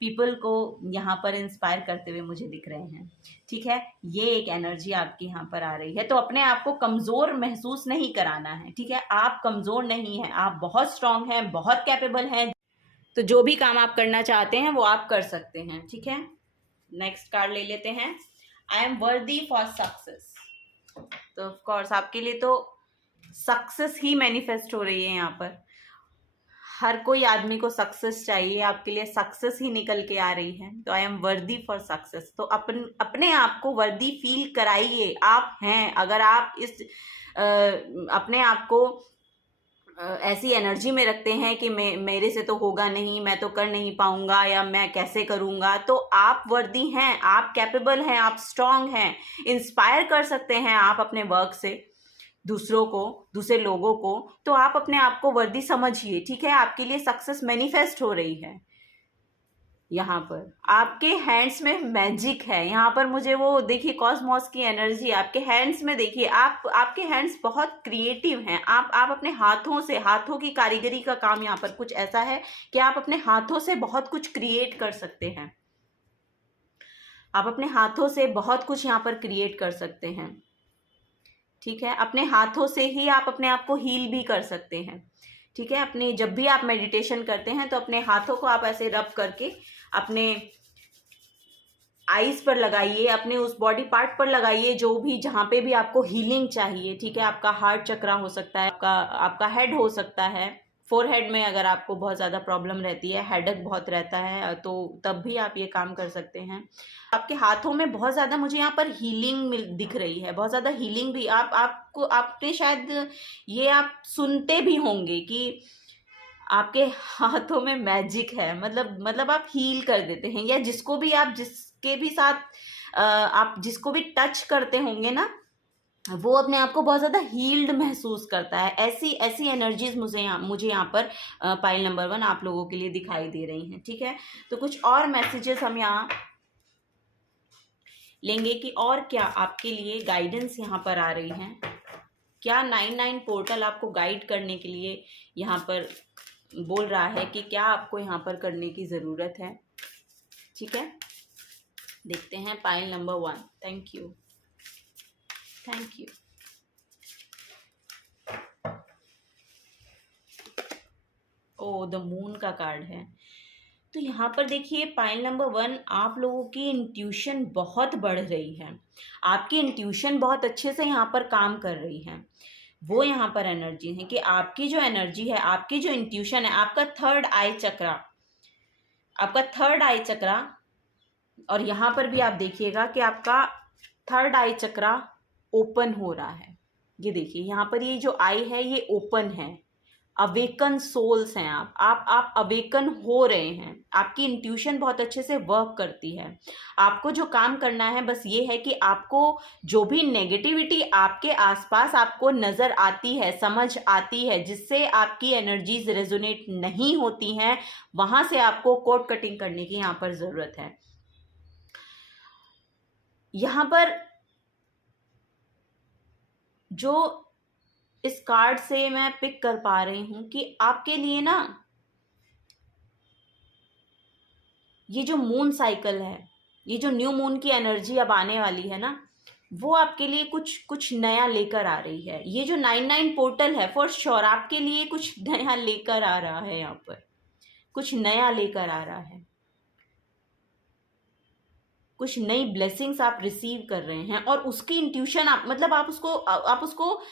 पीपल को यहाँ पर इंस्पायर करते हुए मुझे दिख रहे हैं। ठीक है, ये एक एनर्जी आपकी यहाँ पर आ रही है। तो अपने आप को कमजोर महसूस नहीं कराना है। ठीक है, आप कमजोर नहीं हैं, आप बहुत स्ट्रांग हैं, बहुत कैपेबल हैं। तो जो भी काम आप करना चाहते हैं वो आप कर सकते हैं। ठीक है, नेक्स्ट कार्ड ले लेते हैं। आई एम वर्दी फॉर सक्सेस। तो ऑफ कोर्स आपके लिए तो सक्सेस ही मैनिफेस्ट हो रही है यहाँ पर। हर कोई आदमी को सक्सेस चाहिए, आपके लिए सक्सेस ही निकल के आ रही है। तो आई एम वर्दी फॉर सक्सेस। तो अपने आप को वर्दी फील कराइए, आप हैं। अगर आप इस अपने आप को ऐसी एनर्जी में रखते हैं कि मेरे से तो होगा नहीं, मैं तो कर नहीं पाऊंगा, या मैं कैसे करूंगा, तो आप वर्दी हैं, आप कैपेबल हैं, आप स्ट्रांग हैं, इंस्पायर कर सकते हैं आप अपने वर्क से दूसरों को, दूसरे लोगों को। तो आप अपने आप को वर्दी समझिए। ठीक है, आपके लिए सक्सेस मैनिफेस्ट हो रही है। यहाँ पर आपके हैंड्स में मैजिक है। यहाँ पर मुझे वो देखिए कॉस्मोस की एनर्जी आपके हैंड्स में देखिए। आपके हैंड्स बहुत क्रिएटिव हैं। आप अपने हाथों से, हाथों की कारीगरी का काम यहाँ पर कुछ ऐसा है कि आप अपने हाथों से बहुत कुछ क्रिएट कर सकते हैं। आप अपने हाथों से बहुत कुछ यहाँ पर क्रिएट कर सकते हैं। ठीक है, अपने हाथों से ही आप अपने आप को हील भी कर सकते हैं। ठीक है, अपने जब भी आप मेडिटेशन करते हैं तो अपने हाथों को आप ऐसे रब करके अपने आईज पर लगाइए, अपने उस बॉडी पार्ट पर लगाइए जो भी, जहाँ पे भी आपको हीलिंग चाहिए। ठीक है, आपका हार्ट चक्रा हो सकता है, आपका हेड हो सकता है, फोरहेड में अगर आपको बहुत ज़्यादा प्रॉब्लम रहती है, हेडेक बहुत रहता है, तो तब भी आप ये काम कर सकते हैं। आपके हाथों में बहुत ज़्यादा मुझे यहाँ पर हीलिंग दिख रही है, बहुत ज़्यादा हीलिंग भी। आपने शायद ये आप सुनते भी होंगे कि आपके हाथों में मैजिक है, मतलब आप हील कर देते हैं, या जिसको भी आप, जिसके भी साथ आप जिसको भी टच करते होंगे ना, वो अपने आप को बहुत ज़्यादा हील्ड महसूस करता है। ऐसी एनर्जीज मुझे यहाँ पर पाइल नंबर 1 आप लोगों के लिए दिखाई दे रही हैं। ठीक है, तो कुछ और मैसेजेस हम यहाँ लेंगे कि और क्या आपके लिए गाइडेंस यहाँ पर आ रही हैं। क्या 9/9 पोर्टल आपको गाइड करने के लिए यहाँ पर बोल रहा है कि क्या आपको यहाँ पर करने की ज़रूरत है। ठीक है, देखते हैं pile number 1। Thank you, thank you. Oh, the moon का कार्ड है। तो यहाँ पर देखिए पाइल नंबर 1, आप लोगों की इंट्यूशन बहुत बढ़ रही है। आपकी इंट्यूशन बहुत अच्छे से यहाँ पर काम कर रही है। वो यहाँ पर एनर्जी है कि आपकी जो एनर्जी है, आपकी जो इंट्यूशन है, आपका थर्ड आई चक्रा, आपका थर्ड आई चक्रा, और यहाँ पर भी आप देखिएगा कि आपका थर्ड आई चक्रा ओपन हो रहा है। ये देखिए यहाँ पर ये जो आई है ये ओपन है। अवेकन सोल्स हैं आप अवेकन हो रहे हैं। आपकी इंट्यूशन बहुत अच्छे से वर्क करती है। आपको जो काम करना है बस ये है कि आपको जो भी नेगेटिविटी आपके आसपास आपको नजर आती है, समझ आती है, जिससे आपकी एनर्जीज रेजोनेट नहीं होती हैं, वहां से आपको कोड कटिंग करने की यहाँ पर जरूरत है। यहाँ पर जो इस कार्ड से मैं पिक कर पा रही हूं कि आपके लिए ना ये जो मून साइकिल है, ये जो न्यू मून की एनर्जी अब आने वाली है ना, वो आपके लिए कुछ कुछ नया लेकर आ रही है। ये जो 99 पोर्टल है फॉर श्योर आपके लिए कुछ नया लेकर आ रहा है। यहाँ पर कुछ नया लेकर आ रहा है, कुछ नई ब्लेसिंग्स आप रिसीव कर रहे हैं, और उसकी इंट्यूशन आप मतलब आप उसको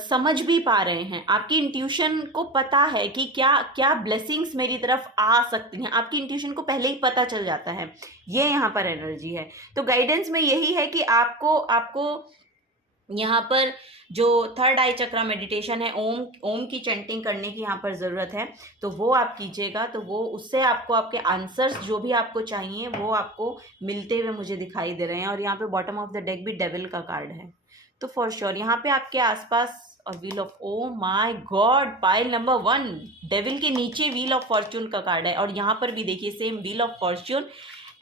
समझ भी पा रहे हैं। आपकी इंट्यूशन को पता है कि क्या क्या ब्लेसिंग्स मेरी तरफ आ सकती हैं। आपकी इंट्यूशन को पहले ही पता चल जाता है। ये यहाँ पर एनर्जी है। तो गाइडेंस में यही है कि आपको यहाँ पर जो थर्ड आई चक्रा मेडिटेशन है, ओम की चैंटिंग करने की यहाँ पर ज़रूरत है। तो वो आप कीजिएगा, तो वो उससे आपको आपके आंसर्स जो भी आपको चाहिए वो आपको मिलते हुए मुझे दिखाई दे रहे हैं। और यहाँ पे बॉटम ऑफ द डेक भी डेविल का कार्ड है। तो फॉर श्योर यहाँ पे आपके आसपास, और wheel of, O my god, pile number 1, devil के नीचे व्हील ऑफ फॉर्च्यून का कार्ड है। और यहाँ पर भी देखिए same wheel of Fortune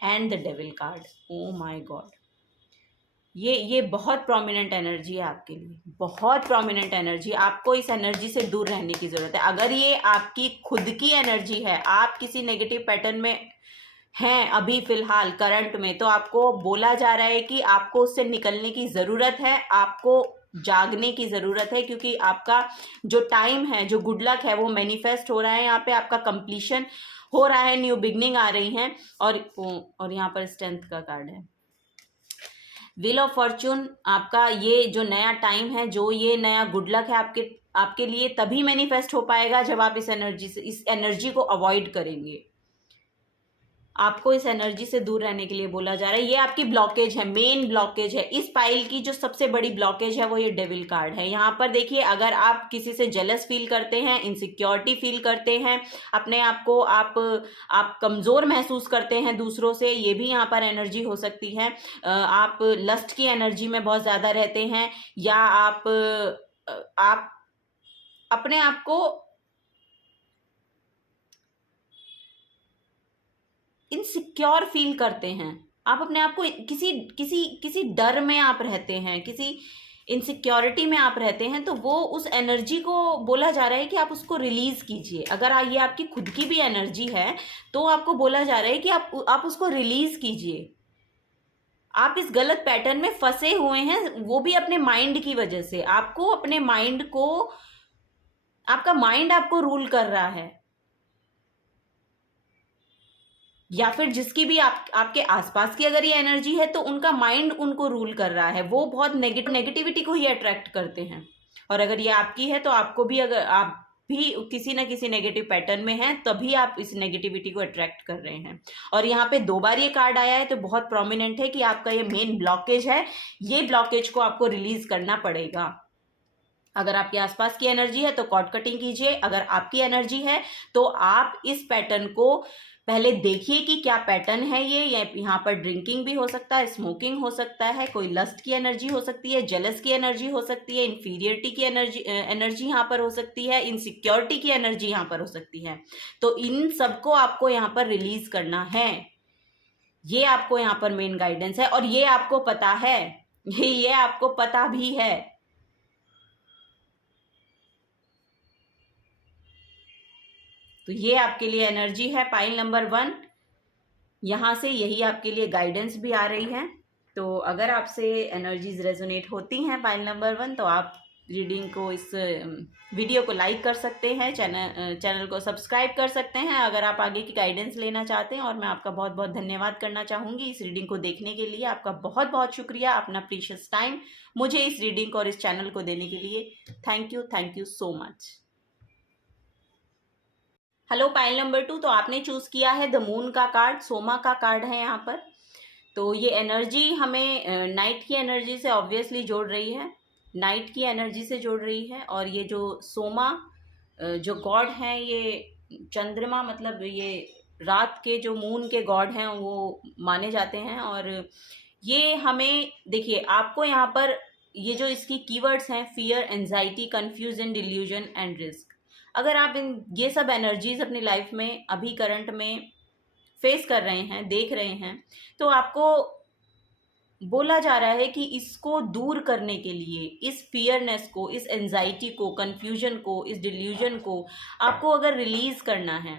and the devil card. O my God, ये बहुत प्रोमिनेंट एनर्जी है आपके लिए, बहुत प्रोमिनेंट एनर्जी। आपको इस एनर्जी से दूर रहने की ज़रूरत है। अगर ये आपकी खुद की एनर्जी है, आप किसी नेगेटिव पैटर्न में हैं अभी फिलहाल करंट में, तो आपको बोला जा रहा है कि आपको उससे निकलने की ज़रूरत है, आपको जागने की ज़रूरत है। क्योंकि आपका जो टाइम है, जो गुड लक है, वो मैनिफेस्ट हो रहा है। यहाँ पे आपका कंप्लीशन हो रहा है, न्यू बिगनिंग आ रही हैं। और यहाँ पर स्ट्रेंथ का कार्ड है, व्हील ऑफ फॉर्च्यून। आपका ये जो नया टाइम है, जो ये नया गुड लक है आपके लिए, तभी मैनिफेस्ट हो पाएगा जब आप इस एनर्जी को अवॉइड करेंगे। आपको इस एनर्जी से दूर रहने के लिए बोला जा रहा है। ये आपकी ब्लॉकेज है, मेन ब्लॉकेज है। इस पाइल की जो सबसे बड़ी ब्लॉकेज है वो ये डेविल कार्ड है। यहाँ पर देखिए, अगर आप किसी से जेलस फील करते हैं, इनसिक्योरिटी फील करते हैं, अपने आप को आप कमजोर महसूस करते हैं दूसरों से, ये भी यहाँ पर एनर्जी हो सकती है। आप लस्ट की एनर्जी में बहुत ज्यादा रहते हैं, या आप अपने आप को इनसिक्योर फील करते हैं। आप अपने आप को किसी किसी किसी डर में आप रहते हैं, किसी इनसिक्योरिटी में आप रहते हैं। तो वो उस एनर्जी को बोला जा रहा है कि आप उसको रिलीज कीजिए। अगर ये आपकी खुद की भी एनर्जी है तो आपको बोला जा रहा है कि आप उसको रिलीज कीजिए। आप इस गलत पैटर्न में फंसे हुए हैं, वो भी अपने माइंड की वजह से। आपको अपने माइंड को, आपका माइंड आपको रूल कर रहा है, या फिर जिसकी भी आपके आसपास की अगर ये एनर्जी है तो उनका माइंड उनको रूल कर रहा है। वो बहुत नेगेटिविटी को ही अट्रैक्ट करते हैं। और अगर ये आपकी है तो आपको भी, अगर आप भी किसी ना किसी नेगेटिव पैटर्न में हैं, तभी आप इस नेगेटिविटी को अट्रैक्ट कर रहे हैं। और यहाँ पे 2 बार ये कार्ड आया है, तो बहुत प्रोमिनेंट है कि आपका ये मेन ब्लॉकेज है। ये ब्लॉकेज को आपको रिलीज करना पड़ेगा। अगर आपके आसपास की एनर्जी है तो कॉर्ड कटिंग कीजिए। अगर आपकी एनर्जी है तो आप इस पैटर्न को पहले देखिए कि क्या पैटर्न है ये। यहाँ पर ड्रिंकिंग भी हो सकता है, स्मोकिंग हो सकता है, कोई लस्ट की एनर्जी हो सकती है, जेलस की एनर्जी हो सकती है, इन्फीरियरिटी की एनर्जी यहाँ पर हो सकती है, इनसिक्योरिटी की एनर्जी यहाँ पर हो सकती है। तो इन सबको आपको यहाँ पर रिलीज करना है। ये आपको यहाँ पर मेन गाइडेंस है, और ये आपको पता है, ये आपको पता भी है। तो ये आपके लिए एनर्जी है पाइल नंबर 1। यहाँ से यही आपके लिए गाइडेंस भी आ रही है। तो अगर आपसे एनर्जीज रेजोनेट होती हैं पाइल नंबर 1, तो आप रीडिंग को, इस वीडियो को लाइक कर सकते हैं, चैनल को सब्सक्राइब कर सकते हैं अगर आप आगे की गाइडेंस लेना चाहते हैं। और मैं आपका बहुत बहुत धन्यवाद करना चाहूँगी इस रीडिंग को देखने के लिए। आपका बहुत बहुत शुक्रिया अपना प्रीशियस टाइम मुझे इस रीडिंग को और इस चैनल को देने के लिए। Thank you so much. Hello pile number 2, तो आपने चूज किया है द मून का कार्ड, सोमा का कार्ड है यहाँ पर। तो ये एनर्जी हमें नाइट की एनर्जी से ऑब्वियसली जोड़ रही है, नाइट की एनर्जी से जोड़ रही है। और ये जो सोमा जो गॉड हैं, ये चंद्रमा, मतलब ये रात के जो मून के गॉड हैं वो माने जाते हैं। और ये हमें, देखिए आपको यहाँ पर ये जो इसकी कीवर्ड्स हैं, fear, anxiety, confusion, delusion and risk. अगर आप ये सब एनर्जीज अपनी लाइफ में अभी करंट में फेस कर रहे हैं, देख रहे हैं, तो आपको बोला जा रहा है कि इसको दूर करने के लिए, इस फियरनेस को, इस एंजाइटी को, कंफ्यूजन को, इस डिल्यूजन को आपको अगर रिलीज करना है,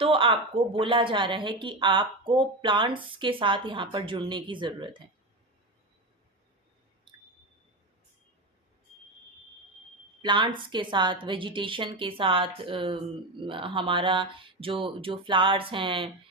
तो आपको बोला जा रहा है कि आपको प्लांट्स के साथ यहाँ पर जुड़ने की ज़रूरत है। प्लांट्स के साथ, वेजिटेशन के साथ, हमारा जो जो फ्लावर्स हैं,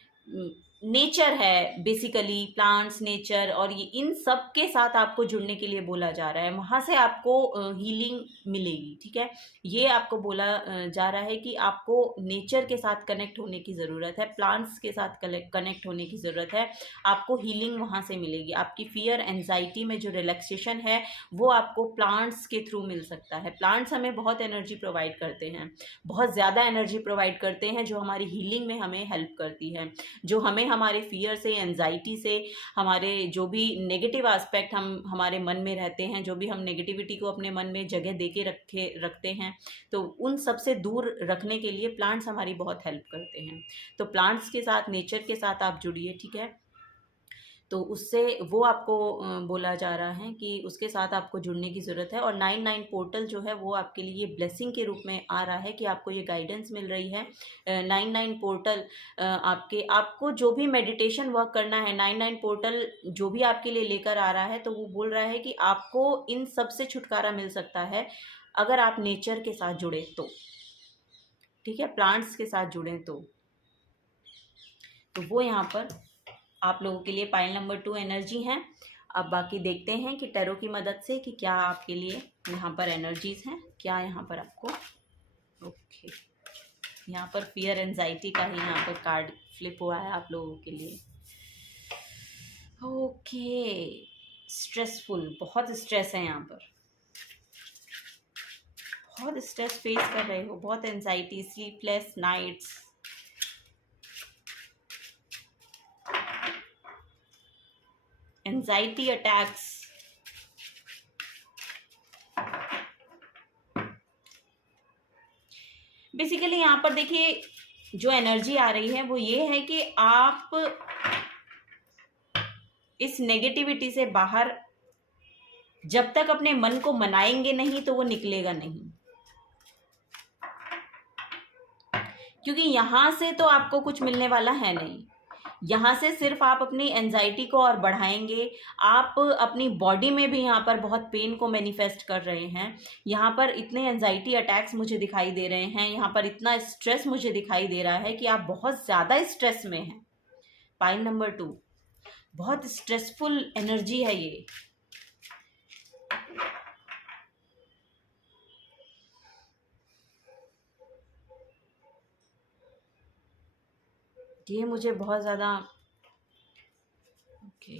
नेचर है, बेसिकली प्लांट्स, नेचर, और ये इन सब के साथ आपको जुड़ने के लिए बोला जा रहा है। वहाँ से आपको हीलिंग मिलेगी, ठीक है। ये आपको बोला जा रहा है कि आपको नेचर के साथ कनेक्ट होने की ज़रूरत है, प्लांट्स के साथ कनेक्ट होने की ज़रूरत है। आपको हीलिंग वहाँ से मिलेगी। आपकी फियर, एंजाइटी में जो रिलैक्सेशन है वो आपको प्लांट्स के थ्रू मिल सकता है। प्लांट्स हमें बहुत एनर्जी प्रोवाइड करते हैं, बहुत ज़्यादा एनर्जी प्रोवाइड करते हैं, जो हमारी हीलिंग में हमें हेल्प करती है, जो हमें हमारे फियर से, एंजाइटी से, हमारे जो भी नेगेटिव एस्पेक्ट हमारे मन में रहते हैं, जो भी हम नेगेटिविटी को अपने मन में जगह दे के रखते हैं, तो उन सब से दूर रखने के लिए प्लांट्स हमारी बहुत हेल्प करते हैं। तो प्लांट्स के साथ, नेचर के साथ आप जुड़िए, ठीक है। तो उससे वो आपको बोला जा रहा है कि उसके साथ आपको जुड़ने की ज़रूरत है। और 99 पोर्टल जो है वो आपके लिए ब्लेसिंग के रूप में आ रहा है कि आपको ये गाइडेंस मिल रही है। 99 पोर्टल आपको जो भी मेडिटेशन वर्क करना है, 99 पोर्टल जो भी आपके लिए लेकर आ रहा है, तो वो बोल रहा है कि आपको इन सब से छुटकारा मिल सकता है अगर आप नेचर के साथ जुड़े तो, ठीक है, प्लांट्स के साथ जुड़ें तो वो यहाँ पर आप लोगों के लिए पाइल नंबर 2 एनर्जी हैं। अब बाकी देखते हैं कि टैरो की मदद से कि क्या आपके लिए यहाँ पर एनर्जीज हैं, क्या यहाँ पर आपको। ओके, यहाँ पर फियर, एंजाइटी का ही यहाँ पर कार्ड फ्लिप हुआ है आप लोगों के लिए। ओके, स्ट्रेसफुल, बहुत स्ट्रेस है यहाँ पर, बहुत स्ट्रेस फेस कर रहे हो, बहुत anxiety, sleepless nights, anxiety attacks. Basically यहाँ पर देखिए जो एनर्जी आ रही है वो ये है कि आप इस नेगेटिविटी से बाहर जब तक अपने मन को मनाएंगे नहीं तो वो निकलेगा नहीं, क्योंकि यहाँ से तो आपको कुछ मिलने वाला है नहीं। यहाँ से सिर्फ आप अपनी एंजाइटी को और बढ़ाएंगे। आप अपनी बॉडी में भी यहाँ पर बहुत पेन को मैनिफेस्ट कर रहे हैं। यहाँ पर इतने एंजाइटी अटैक्स मुझे दिखाई दे रहे हैं, यहाँ पर इतना स्ट्रेस मुझे दिखाई दे रहा है कि आप बहुत ज़्यादा स्ट्रेस में हैं। पाइल नंबर 2, बहुत स्ट्रेसफुल एनर्जी है ये मुझे बहुत ज़्यादा। ओके,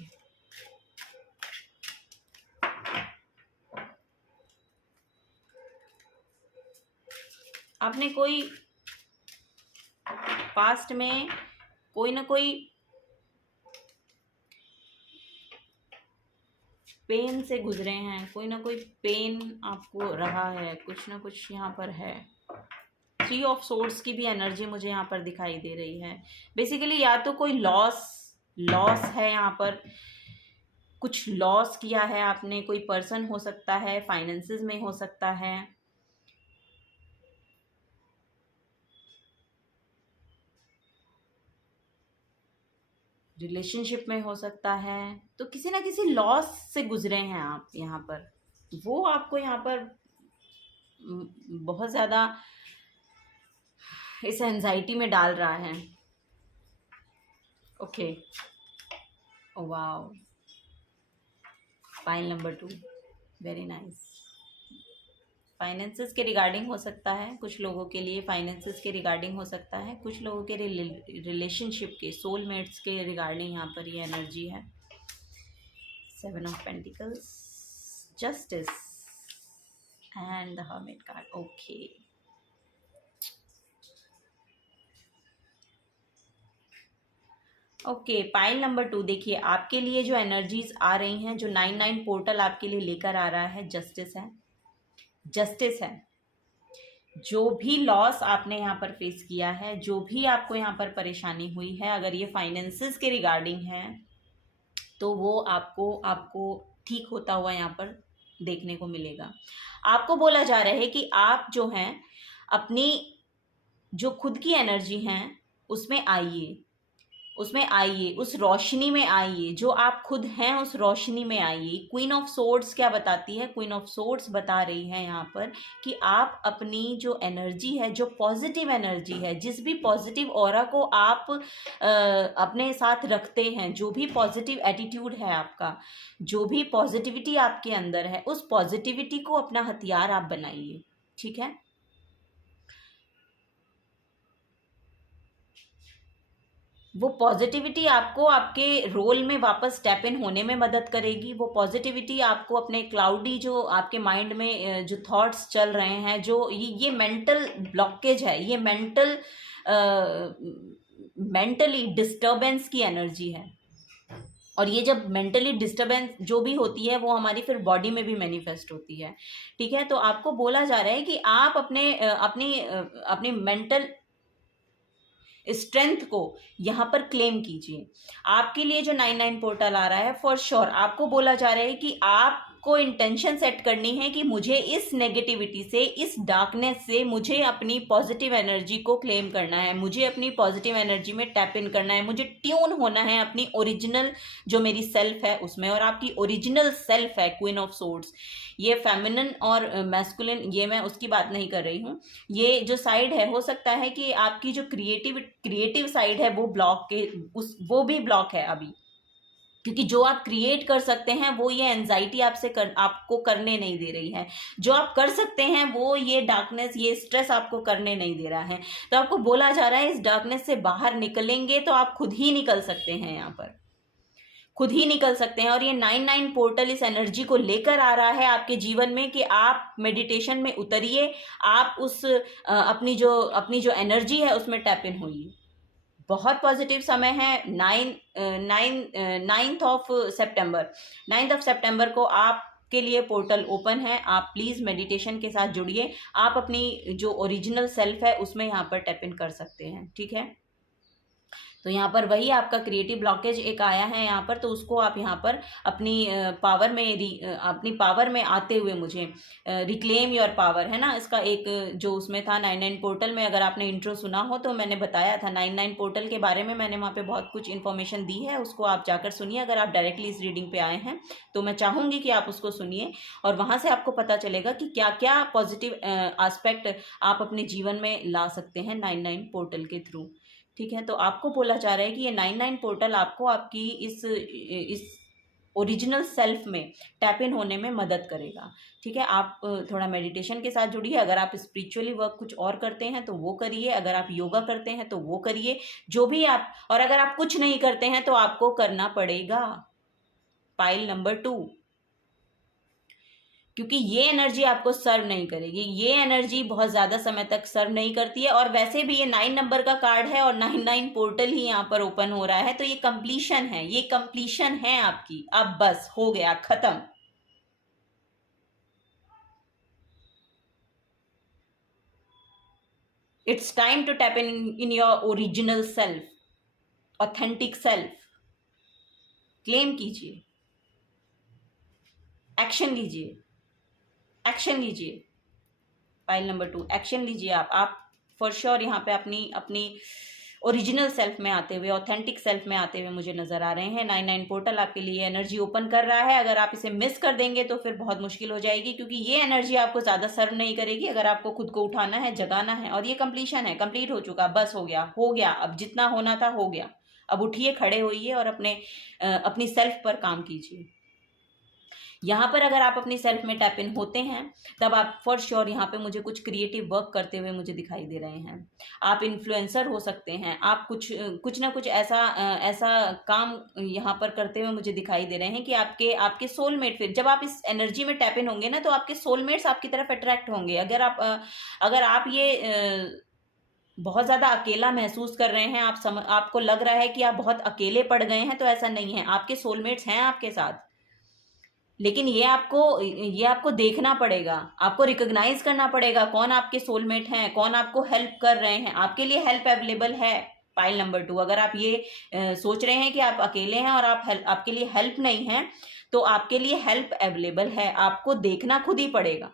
आपने कोई पास्ट में कोई ना कोई पेन से गुजरे हैं, कोई ना कोई पेन आपको रहा है, कुछ ना कुछ यहाँ पर है। 3 ऑफ सोर्ड्स की भी एनर्जी मुझे यहाँ पर दिखाई दे रही है। बेसिकली या तो कोई लॉस है यहाँ पर, कुछ लॉस किया है आपने, कोई पर्सन हो सकता है, फाइनेंसेस में हो सकता है, रिलेशनशिप में हो सकता है, तो किसी ना किसी लॉस से गुजरे हैं आप यहाँ पर। वो आपको यहाँ पर बहुत ज़्यादा इस एंजाइटी में डाल रहा है। Okay, wow, pile number 2, very nice. Finances के रिगार्डिंग हो सकता है कुछ लोगों के लिए, फाइनेंसेस के रिगार्डिंग हो सकता है कुछ लोगों के रिलेशनशिप के, सोलमेट्स के रिगार्डिंग यहाँ पर ये एनर्जी है। 7 of pentacles, justice and the hermit card. Okay, okay, pile number 2, देखिए आपके लिए जो एनर्जीज आ रही हैं, जो 9-9 पोर्टल आपके लिए लेकर आ रहा है, जस्टिस है, जस्टिस है। जो भी लॉस आपने यहाँ पर फेस किया है, जो भी आपको यहाँ पर परेशानी हुई है, अगर ये फाइनेंसेस के रिगार्डिंग है तो वो आपको आपको ठीक होता हुआ यहाँ पर देखने को मिलेगा। आपको बोला जा रहा है कि आप जो हैं अपनी जो खुद की एनर्जी हैं उसमें आइए, उसमें आइए, उस रोशनी में आइए, जो आप खुद हैं उस रोशनी में आइए। क्वीन ऑफ सोर्ड्स क्या बताती है? क्वीन ऑफ सोर्ड्स बता रही है यहाँ पर कि आप अपनी जो एनर्जी है, जो पॉजिटिव एनर्जी है, जिस भी पॉजिटिव ऑरा को आप अपने साथ रखते हैं, जो भी पॉजिटिव एटीट्यूड है आपका, जो भी पॉजिटिविटी आपके अंदर है, उस पॉजिटिविटी को अपना हथियार आप बनाइए। ठीक है, वो पॉजिटिविटी आपको आपके रोल में वापस स्टेप इन होने में मदद करेगी। वो पॉजिटिविटी आपको अपने क्लाउडी जो आपके माइंड में जो थॉट्स चल रहे हैं, जो ये मेंटल ब्लॉकेज है, ये मेंटली डिस्टर्बेंस की एनर्जी है। और ये जब मेंटली डिस्टर्बेंस जो भी होती है वो हमारी फिर बॉडी में भी मैनिफेस्ट होती है। ठीक है, तो आपको बोला जा रहा है कि आप अपनी मेंटल स्ट्रेंथ को यहाँ पर क्लेम कीजिए। आपके लिए जो 9-9 पोर्टल आ रहा है, फॉर श्योर आपको बोला जा रहा है कि आपको इंटेंशन सेट करनी है कि मुझे इस नेगेटिविटी से, इस डार्कनेस से मुझे अपनी पॉजिटिव एनर्जी को क्लेम करना है, मुझे अपनी पॉजिटिव एनर्जी में टैप इन करना है, मुझे ट्यून होना है अपनी ओरिजिनल जो मेरी सेल्फ है उसमें। और आपकी ओरिजिनल सेल्फ है क्वीन ऑफ सोर्ड्स। ये फेमिनिन और मैस्कुलिन, ये मैं उसकी बात नहीं कर रही हूँ। ये जो साइड है, हो सकता है कि आपकी जो क्रिएटिव साइड है वो वो भी ब्लॉक है अभी, क्योंकि जो आप क्रिएट कर सकते हैं वो ये एंजाइटी आपको करने नहीं दे रही है। जो आप कर सकते हैं वो ये डार्कनेस, ये स्ट्रेस आपको करने नहीं दे रहा है। तो आपको बोला जा रहा है इस डार्कनेस से बाहर निकलेंगे तो आप खुद ही निकल सकते हैं, यहाँ पर खुद ही निकल सकते हैं। और ये 9-9 पोर्टल इस एनर्जी को लेकर आ रहा है आपके जीवन में कि आप मेडिटेशन में उतरिए, आप उस अपनी जो एनर्जी है उसमें टैप इन होइए। बहुत पॉजिटिव समय है। 9th ऑफ सितंबर को आपके लिए पोर्टल ओपन है। आप प्लीज़ मेडिटेशन के साथ जुड़िए, आप अपनी जो ओरिजिनल सेल्फ है उसमें यहाँ पर टैप इन कर सकते हैं। ठीक है, तो यहाँ पर वही आपका क्रिएटिव ब्लॉकेज एक आया है यहाँ पर, तो उसको आप यहाँ पर अपनी पावर में आते हुए मुझे रिक्लेम योर पावर, है ना, इसका एक जो उसमें था 9-9 पोर्टल में, अगर आपने इंट्रो सुना हो तो मैंने बताया था 9-9 पोर्टल के बारे में, मैंने वहाँ पे बहुत कुछ इन्फॉर्मेशन दी है, उसको आप जाकर सुनिए। अगर आप डायरेक्टली इस रीडिंग पे आए हैं तो मैं चाहूँगी कि आप उसको सुनिए और वहाँ से आपको पता चलेगा कि क्या क्या पॉजिटिव एस्पेक्ट आप अपने जीवन में ला सकते हैं 9-9 पोर्टल के थ्रू। ठीक है, तो आपको बोला जा रहा है कि ये 9-9 पोर्टल आपको आपकी इस ओरिजिनल सेल्फ में टैप इन होने में मदद करेगा। ठीक है, आप थोड़ा मेडिटेशन के साथ जुड़िए। अगर आप स्पिरिचुअली वर्क कुछ और करते हैं तो वो करिए, अगर आप योगा करते हैं तो वो करिए, जो भी आप, और अगर आप कुछ नहीं करते हैं तो आपको करना पड़ेगा। पाइल नंबर 2, क्योंकि ये एनर्जी आपको सर्व नहीं करेगी, ये एनर्जी बहुत ज़्यादा समय तक सर्व नहीं करती है। और वैसे भी ये 9 नंबर का कार्ड है और 9-9 पोर्टल ही यहाँ पर ओपन हो रहा है, तो ये कंप्लीशन है, ये कंप्लीशन है आपकी। अब बस हो गया, खत्म। It's time to tap in your original self, authentic self. Claim कीजिए, एक्शन लीजिए, एक्शन लीजिए। फाइल नंबर 2, एक्शन लीजिए। आप फॉर श्योर यहाँ पे अपनी ओरिजिनल सेल्फ में आते हुए, ऑथेंटिक सेल्फ में आते हुए मुझे नजर आ रहे हैं। 99 पोर्टल आपके लिए एनर्जी ओपन कर रहा है। अगर आप इसे मिस कर देंगे तो फिर बहुत मुश्किल हो जाएगी, क्योंकि ये एनर्जी आपको ज्यादा सर्व नहीं करेगी। अगर आपको खुद को उठाना है, जगाना है, और ये कंप्लीशन है, कंप्लीट हो चुका, बस हो गया, हो गया, अब जितना होना था हो गया। अब उठिए, खड़े होइए और अपनी सेल्फ पर काम कीजिए। यहाँ पर अगर आप अपनी सेल्फ में टैप इन होते हैं तब आप फॉर श्योर यहाँ पे मुझे कुछ क्रिएटिव वर्क करते हुए मुझे दिखाई दे रहे हैं। आप इन्फ्लुएंसर हो सकते हैं, आप कुछ ना कुछ ऐसा काम यहाँ पर करते हुए मुझे दिखाई दे रहे हैं कि आपके सोलमेट, फिर जब आप इस एनर्जी में टैप इन होंगे ना तो आपके सोलमेट्स आपकी तरफ अट्रैक्ट होंगे। अगर आप ये बहुत ज्यादा अकेला महसूस कर रहे हैं, आपको लग रहा है कि आप बहुत अकेले पड़ गए हैं, तो ऐसा नहीं है। आपके सोलमेट्स हैं आपके साथ, लेकिन ये आपको देखना पड़ेगा, आपको रिकॉग्नाइज करना पड़ेगा कौन आपके सोलमेट हैं, कौन आपको हेल्प कर रहे हैं। आपके लिए हेल्प अवेलेबल है। पाइल नंबर 2, अगर आप ये सोच रहे हैं कि आप अकेले हैं और आपके लिए हेल्प नहीं है, तो आपके लिए हेल्प अवेलेबल है। आपको देखना खुद ही पड़ेगा।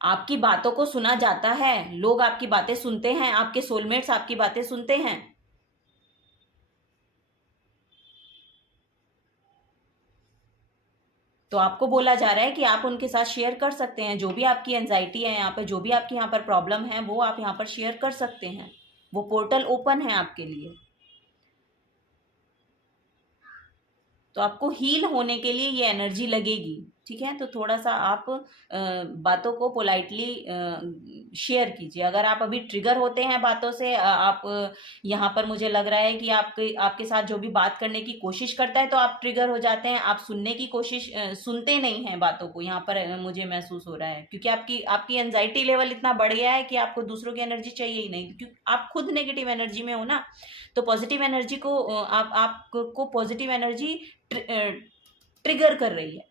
आपकी बातों को सुना जाता है, लोग आपकी बातें सुनते हैं, आपके सोलमेट्स आपकी बातें सुनते हैं। तो आपको बोला जा रहा है कि आप उनके साथ शेयर कर सकते हैं, जो भी आपकी एंजाइटी है यहाँ पे, जो भी आपकी यहाँ पर प्रॉब्लम है, वो आप यहाँ पर शेयर कर सकते हैं। वो पोर्टल ओपन है आपके लिए। तो आपको हील होने के लिए ये एनर्जी लगेगी, ठीक है। तो थोड़ा सा आप बातों को पोलाइटली शेयर कीजिए। अगर आप अभी ट्रिगर होते हैं बातों से, आप यहाँ पर मुझे लग रहा है कि आपके साथ जो भी बात करने की कोशिश करता है तो आप ट्रिगर हो जाते हैं, आप सुनने की कोशिश सुनते नहीं हैं बातों को, यहाँ पर मुझे महसूस हो रहा है, क्योंकि आपकी एंजाइटी लेवल इतना बढ़ गया है कि आपको दूसरों की एनर्जी चाहिए ही नहीं, क्योंकि आप खुद नेगेटिव एनर्जी में हो ना। तो पॉजिटिव एनर्जी को आपको पॉजिटिव एनर्जी ट्रिगर कर रही है।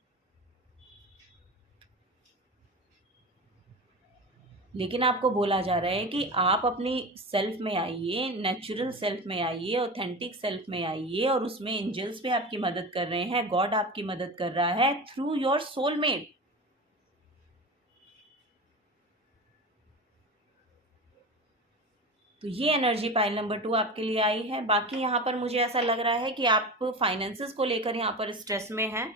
लेकिन आपको बोला जा रहा है कि आप अपनी सेल्फ में आइए, नेचुरल सेल्फ में आइए, ऑथेंटिक सेल्फ में आइए, और उसमें एंजल्स भी आपकी मदद कर रहे हैं, गॉड आपकी मदद कर रहा है थ्रू योर सोलमेट। तो ये एनर्जी पाइल नंबर 2 आपके लिए आई है। बाकी यहाँ पर मुझे ऐसा लग रहा है कि आप फाइनेंसेस को लेकर यहाँ पर स्ट्रेस में हैं,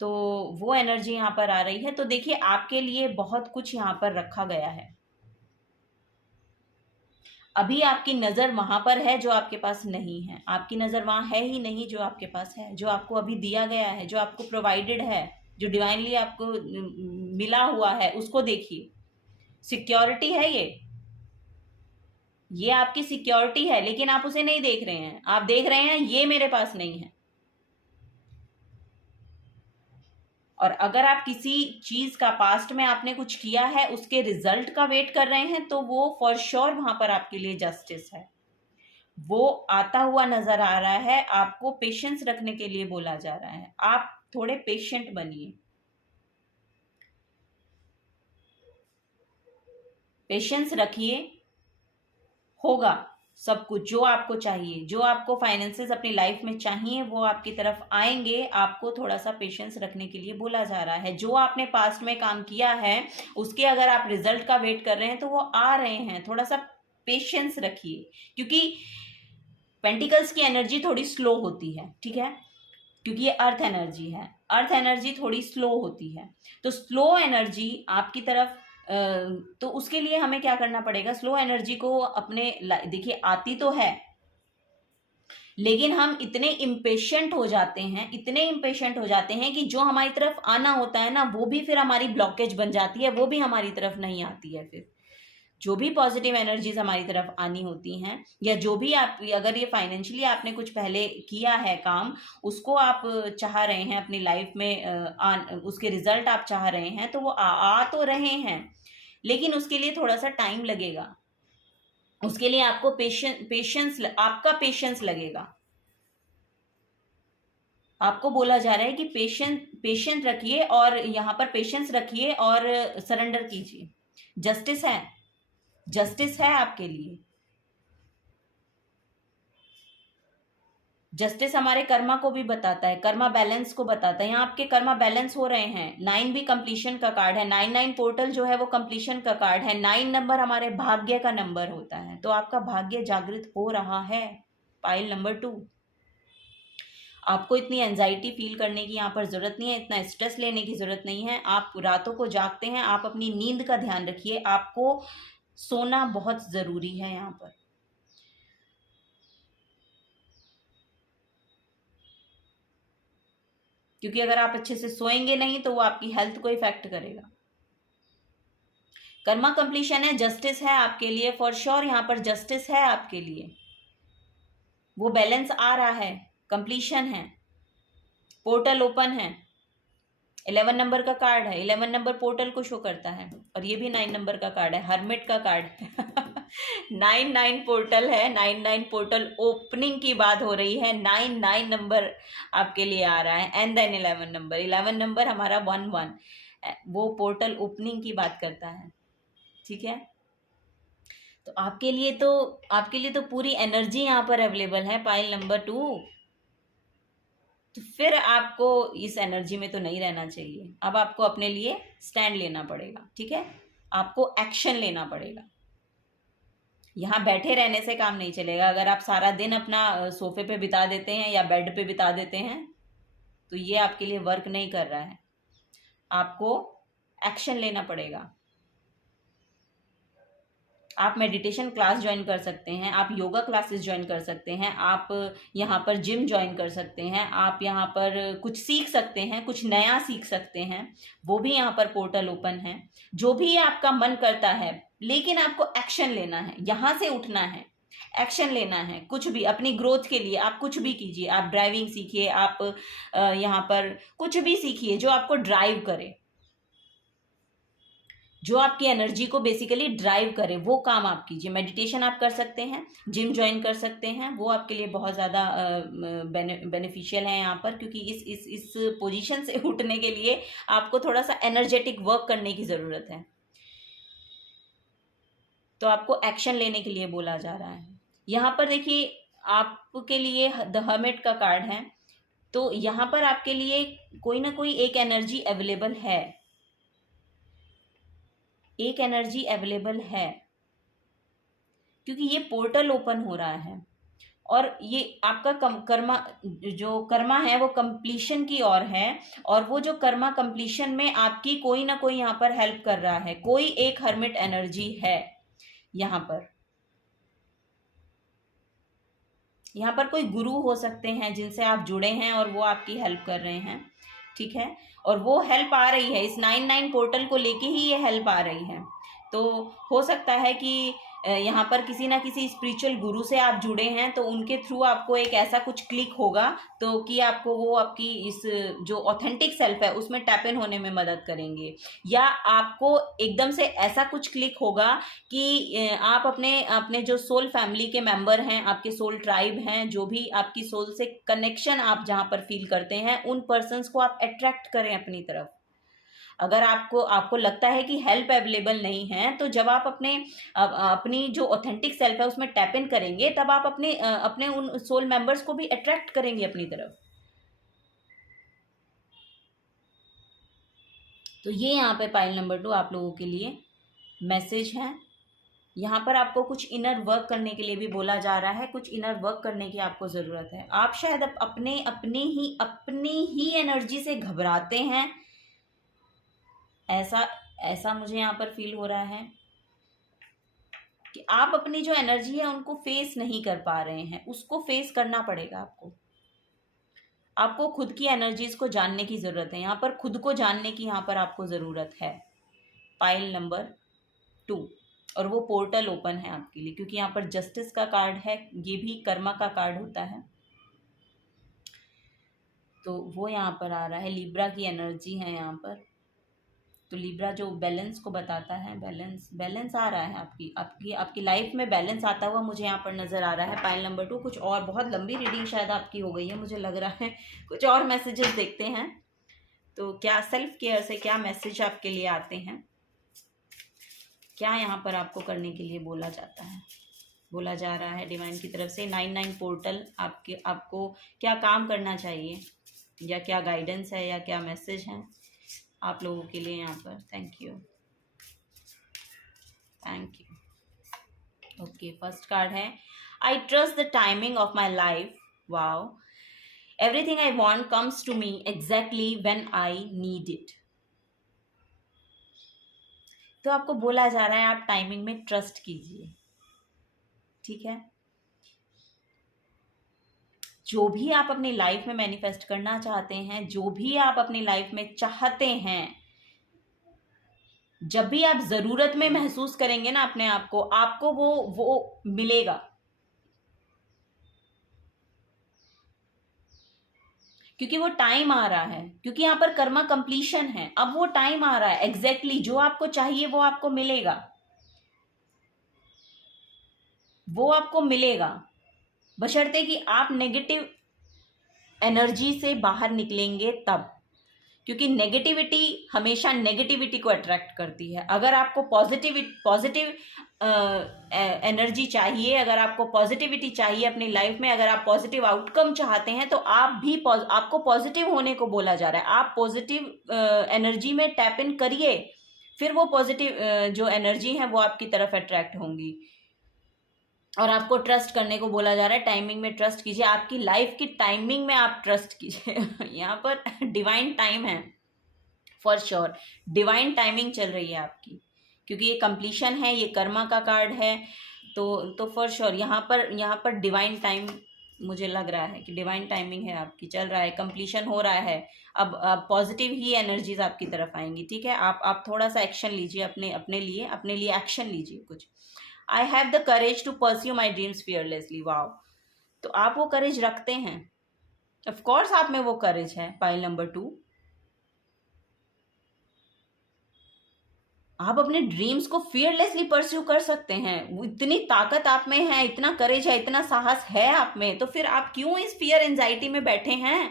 तो वो एनर्जी यहाँ पर आ रही है। तो देखिए, आपके लिए बहुत कुछ यहाँ पर रखा गया है। अभी आपकी नज़र वहां पर है जो आपके पास नहीं है। आपकी नज़र वहां है ही नहीं जो आपके पास है, जो आपको अभी दिया गया है, जो आपको प्रोवाइडेड है, जो डिवाइनली आपको मिला हुआ है, उसको देखिए। सिक्योरिटी है ये आपकी सिक्योरिटी है, लेकिन आप उसे नहीं देख रहे हैं। आप देख रहे हैं ये मेरे पास नहीं है। और अगर आप किसी चीज का पास्ट में आपने कुछ किया है, उसके रिजल्ट का वेट कर रहे हैं, तो वो फॉर श्योर वहां पर आपके लिए जस्टिस है, वो आता हुआ नजर आ रहा है। आपको पेशेंस रखने के लिए बोला जा रहा है। आप थोड़े पेशेंट बनिए, पेशेंस रखिए, होगा सब कुछ जो आपको चाहिए, जो आपको फाइनेंसेस अपनी लाइफ में चाहिए वो आपकी तरफ आएंगे। आपको थोड़ा सा पेशेंस रखने के लिए बोला जा रहा है। जो आपने पास्ट में काम किया है उसके अगर आप रिजल्ट का वेट कर रहे हैं तो वो आ रहे हैं। थोड़ा सा पेशेंस रखिए, क्योंकि पेंटिकल्स की एनर्जी थोड़ी स्लो होती है, ठीक है, क्योंकि ये अर्थ एनर्जी है। अर्थ एनर्जी थोड़ी स्लो होती है, तो स्लो एनर्जी आपकी तरफ तो उसके लिए हमें क्या करना पड़ेगा, स्लो एनर्जी को अपने, देखिए आती तो है, लेकिन हम इतने इम्पेशेंट हो जाते हैं, इतने इम्पेशेंट हो जाते हैं कि जो हमारी तरफ आना होता है ना, वो भी फिर हमारी ब्लॉकेज बन जाती है, वो भी हमारी तरफ नहीं आती है। फिर जो भी पॉजिटिव एनर्जीज हमारी तरफ आनी होती हैं, या जो भी आप, अगर ये फाइनेंशियली आपने कुछ पहले किया है काम, उसको आप चाह रहे हैं अपनी लाइफ में उसके रिजल्ट आप चाह रहे हैं, तो वो आ तो रहे हैं, लेकिन उसके लिए थोड़ा सा टाइम लगेगा। उसके लिए आपको आपका पेशेंस लगेगा। आपको बोला जा रहा है कि पेशेंट रखिए, और यहाँ पर पेशेंस रखिए और सरेंडर कीजिए। जस्टिस है, जस्टिस है आपके लिए। जस्टिस हमारे कर्मा को भी बताता है, कर्मा बैलेंस को बताता है। यहाँ आपके कर्मा बैलेंस हो रहे हैं। 9 भी कंप्लीशन का कार्ड है। 9 पोर्टल जो है वो कंप्लीशन का कार्ड है। 9 नंबर हमारे भाग्य का नंबर होता है, तो आपका भाग्य जागृत हो रहा है। पाइल नंबर 2, आपको इतनी एंजाइटी फील करने की यहाँ पर ज़रूरत नहीं है, इतना स्ट्रेस लेने की ज़रूरत नहीं है। आप रातों को जागते हैं, आप अपनी नींद का ध्यान रखिए। आपको सोना बहुत ज़रूरी है यहाँ पर। क्योंकि अगर आप अच्छे से सोएंगे नहीं तो वो आपकी हेल्थ को इफेक्ट करेगा। कर्मा कंप्लीशन है, जस्टिस है आपके लिए फॉर श्योर। यहाँ पर जस्टिस है आपके लिए, वो बैलेंस आ रहा है, कंप्लीशन है, पोर्टल ओपन है। 11 नंबर का कार्ड है, 11 नंबर पोर्टल को शो करता है। और ये भी 9 नंबर का कार्ड है, हर्मिट का कार्ड है। 9 पोर्टल है, 9 पोर्टल ओपनिंग की बात हो रही है। 9 नंबर आपके लिए आ रहा है। एंड देन 11 नंबर हमारा 11, वो पोर्टल ओपनिंग की बात करता है। ठीक है, तो आपके लिए तो पूरी एनर्जी यहाँ पर अवेलेबल है। पाइल नंबर 2, तो फिर आपको इस एनर्जी में तो नहीं रहना चाहिए। अब आपको अपने लिए स्टैंड लेना पड़ेगा। ठीक है, आपको एक्शन लेना पड़ेगा। यहाँ बैठे रहने से काम नहीं चलेगा। अगर आप सारा दिन अपना सोफे पे बिता देते हैं या बेड पे बिता देते हैं तो ये आपके लिए वर्क नहीं कर रहा है। आपको एक्शन लेना पड़ेगा। आप मेडिटेशन क्लास ज्वाइन कर सकते हैं, आप योगा क्लासेस ज्वाइन कर सकते हैं, आप यहाँ पर जिम ज्वाइन कर सकते हैं, आप यहाँ पर कुछ सीख सकते हैं, कुछ नया सीख सकते हैं। वो भी यहाँ पर पोर्टल ओपन है। जो भी आपका मन करता है, लेकिन आपको एक्शन लेना है, यहाँ से उठना है, एक्शन लेना है। कुछ भी अपनी ग्रोथ के लिए आप कुछ भी कीजिए। आप ड्राइविंग सीखिए, आप यहाँ पर कुछ भी सीखिए जो आपको ड्राइव करे, जो आपकी एनर्जी को बेसिकली ड्राइव करे, वो काम आप कीजिए। मेडिटेशन आप कर सकते हैं, जिम ज्वाइन कर सकते हैं, वो आपके लिए बहुत ज़्यादा बेनिफिशियल है यहाँ पर। क्योंकि इस पोजीशन से उठने के लिए आपको थोड़ा सा एनर्जेटिक वर्क करने की ज़रूरत है। तो आपको एक्शन लेने के लिए बोला जा रहा है। यहाँ पर देखिए, आपके लिए द हर्मिट का कार्ड है, तो यहाँ पर आपके लिए कोई ना कोई एक एनर्जी अवेलेबल है, एक एनर्जी अवेलेबल है। क्योंकि ये पोर्टल ओपन हो रहा है और ये आपका कर्मा है वो कंप्लीशन की ओर है। और वो जो कर्मा कंप्लीशन में आपकी कोई ना कोई यहाँ पर हेल्प कर रहा है। कोई एक हर्मिट एनर्जी है यहाँ पर कोई गुरु हो सकते हैं जिनसे आप जुड़े हैं और वो आपकी हेल्प कर रहे हैं। ठीक है, और वो हेल्प आ रही है, इस 9 पोर्टल को लेके ही ये हेल्प आ रही है। तो हो सकता है कि यहाँ पर किसी ना किसी स्पिरिचुअल गुरु से आप जुड़े हैं, तो उनके थ्रू आपको एक ऐसा कुछ क्लिक होगा तो कि आपको वो आपकी इस जो ऑथेंटिक सेल्फ है उसमें टैप इन होने में मदद करेंगे। या आपको एकदम से ऐसा कुछ क्लिक होगा कि आप अपने जो सोल फैमिली के मेंबर हैं, आपके सोल ट्राइब हैं, जो भी आपकी सोल से कनेक्शन आप जहाँ पर फील करते हैं, उन पर्सन्स को आप अट्रैक्ट करें अपनी तरफ। अगर आपको लगता है कि हेल्प अवेलेबल नहीं है, तो जब आप अपनी जो ऑथेंटिक सेल्फ है उसमें टैप इन करेंगे, तब आप अपने उन सोल मेंबर्स को भी अट्रैक्ट करेंगे अपनी तरफ। तो ये यहाँ पे पाइल नंबर 2 आप लोगों के लिए मैसेज है। यहाँ पर आपको कुछ इनर वर्क करने के लिए भी बोला जा रहा है। कुछ इनर वर्क करने की आपको ज़रूरत है। आप शायद अपनी ही एनर्जी से घबराते हैं, ऐसा मुझे यहाँ पर फील हो रहा है कि आप अपनी जो एनर्जी है उनको फेस नहीं कर पा रहे हैं। उसको फेस करना पड़ेगा आपको खुद की एनर्जीज को जानने की ज़रूरत है। यहाँ पर खुद को जानने की यहाँ पर आपको ज़रूरत है। पाइल नंबर 2, और वो पोर्टल ओपन है आपके लिए, क्योंकि यहाँ पर जस्टिस का कार्ड है, ये भी कर्मा का कार्ड होता है। तो वो यहाँ पर आ रहा है, लिब्रा की एनर्जी है यहाँ पर। तो लिब्रा जो बैलेंस को बताता है, बैलेंस आ रहा है आपकी लाइफ में, बैलेंस आता हुआ मुझे यहाँ पर नज़र आ रहा है। पाइल नंबर 2, कुछ और बहुत लंबी रीडिंग शायद आपकी हो गई है मुझे लग रहा है। कुछ और मैसेजेस देखते हैं, तो क्या सेल्फ केयर से क्या मैसेज आपके लिए आते हैं, क्या यहाँ पर आपको करने के लिए बोला जाता है। बोला जा रहा है डिवाइन की तरफ से। 99 पोर्टल आपको क्या काम करना चाहिए, या क्या गाइडेंस है, या क्या मैसेज है आप लोगों के लिए यहाँ पर। Thank you, thank you. Okay, first card है I trust the timing of my life. Wow, everything I want comes to me exactly when I need it. तो आपको बोला जा रहा है आप टाइमिंग में ट्रस्ट कीजिए, ठीक है। जो भी आप अपनी लाइफ में मैनिफेस्ट करना चाहते हैं, जो भी आप अपनी लाइफ में चाहते हैं, जब भी आप जरूरत में महसूस करेंगे ना अपने आप को, आपको वो मिलेगा। क्योंकि वो टाइम आ रहा है, क्योंकि यहाँ पर कर्मा कंप्लीशन है। अब वो टाइम आ रहा है, एग्जैक्टली जो आपको चाहिए वो आपको मिलेगा, वो आपको मिलेगा, बशर्ते कि आप नेगेटिव एनर्जी से बाहर निकलेंगे तब। क्योंकि नेगेटिविटी हमेशा नेगेटिविटी को अट्रैक्ट करती है। अगर आपको पॉजिटिव एनर्जी चाहिए, अगर आपको पॉजिटिविटी चाहिए अपनी लाइफ में, अगर आप पॉजिटिव आउटकम चाहते हैं, तो आपको पॉजिटिव होने को बोला जा रहा है। आप पॉजिटिव एनर्जी में टैप इन करिए, फिर वो पॉजिटिव जो एनर्जी है वो आपकी तरफ अट्रैक्ट होंगी। और आपको ट्रस्ट करने को बोला जा रहा है, टाइमिंग में ट्रस्ट कीजिए, आपकी लाइफ की टाइमिंग में आप ट्रस्ट कीजिए। यहाँ पर डिवाइन टाइम है, फॉर श्योर डिवाइन टाइमिंग चल रही है आपकी, क्योंकि ये कंप्लीशन है, ये कर्मा का कार्ड है। तो फॉर श्योर यहाँ पर डिवाइन टाइम, मुझे लग रहा है कि डिवाइन टाइमिंग है आपकी, चल रहा है, कंप्लीशन हो रहा है। अब पॉजिटिव ही एनर्जीज आपकी तरफ आएंगी, ठीक है। आप थोड़ा सा एक्शन लीजिए, अपने लिए एक्शन लीजिए कुछ। I have the courage to pursue my dreams fearlessly. Wow, तो आप वो करेज रखते हैं, ऑफकोर्स आप में वो करेज है। पाइल नंबर 2, आप अपने ड्रीम्स को फियरलेसली परस्यू कर सकते हैं। इतनी ताकत आप में है, इतना करेज है, इतना साहस है आप में, तो फिर आप क्यों इस फियर एंजाइटी में बैठे हैं?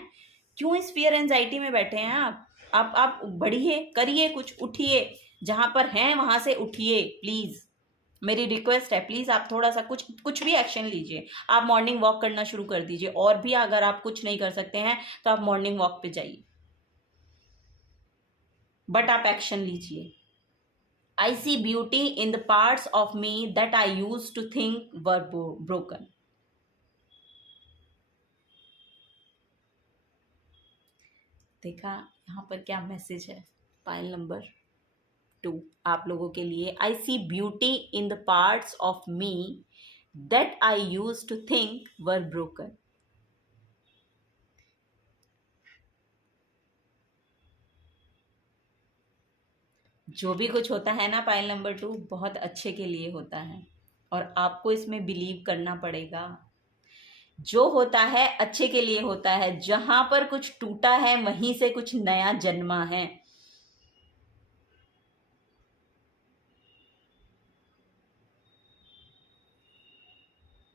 क्यों इस फियर एंजाइटी में बैठे हैं आप बढ़िए, करिए कुछ, उठिए, जहां पर हैं वहां से उठिए प्लीज। मेरी रिक्वेस्ट है, प्लीज आप थोड़ा सा कुछ भी एक्शन लीजिए। आप मॉर्निंग वॉक करना शुरू कर दीजिए, और भी अगर आप कुछ नहीं कर सकते हैं तो आप मॉर्निंग वॉक पे जाइए, बट आप एक्शन लीजिए। I see beauty in the parts of me that I used to think were broken. देखा यहाँ पर क्या मैसेज है? पाइल नंबर 2 आप लोगों के लिए। I see beauty in the parts of me that I used to think were broken. जो भी कुछ होता है ना पाइल नंबर 2, बहुत अच्छे के लिए होता है, और आपको इसमें बिलीव करना पड़ेगा। जो होता है अच्छे के लिए होता है। जहां पर कुछ टूटा है वहीं से कुछ नया जन्मा है।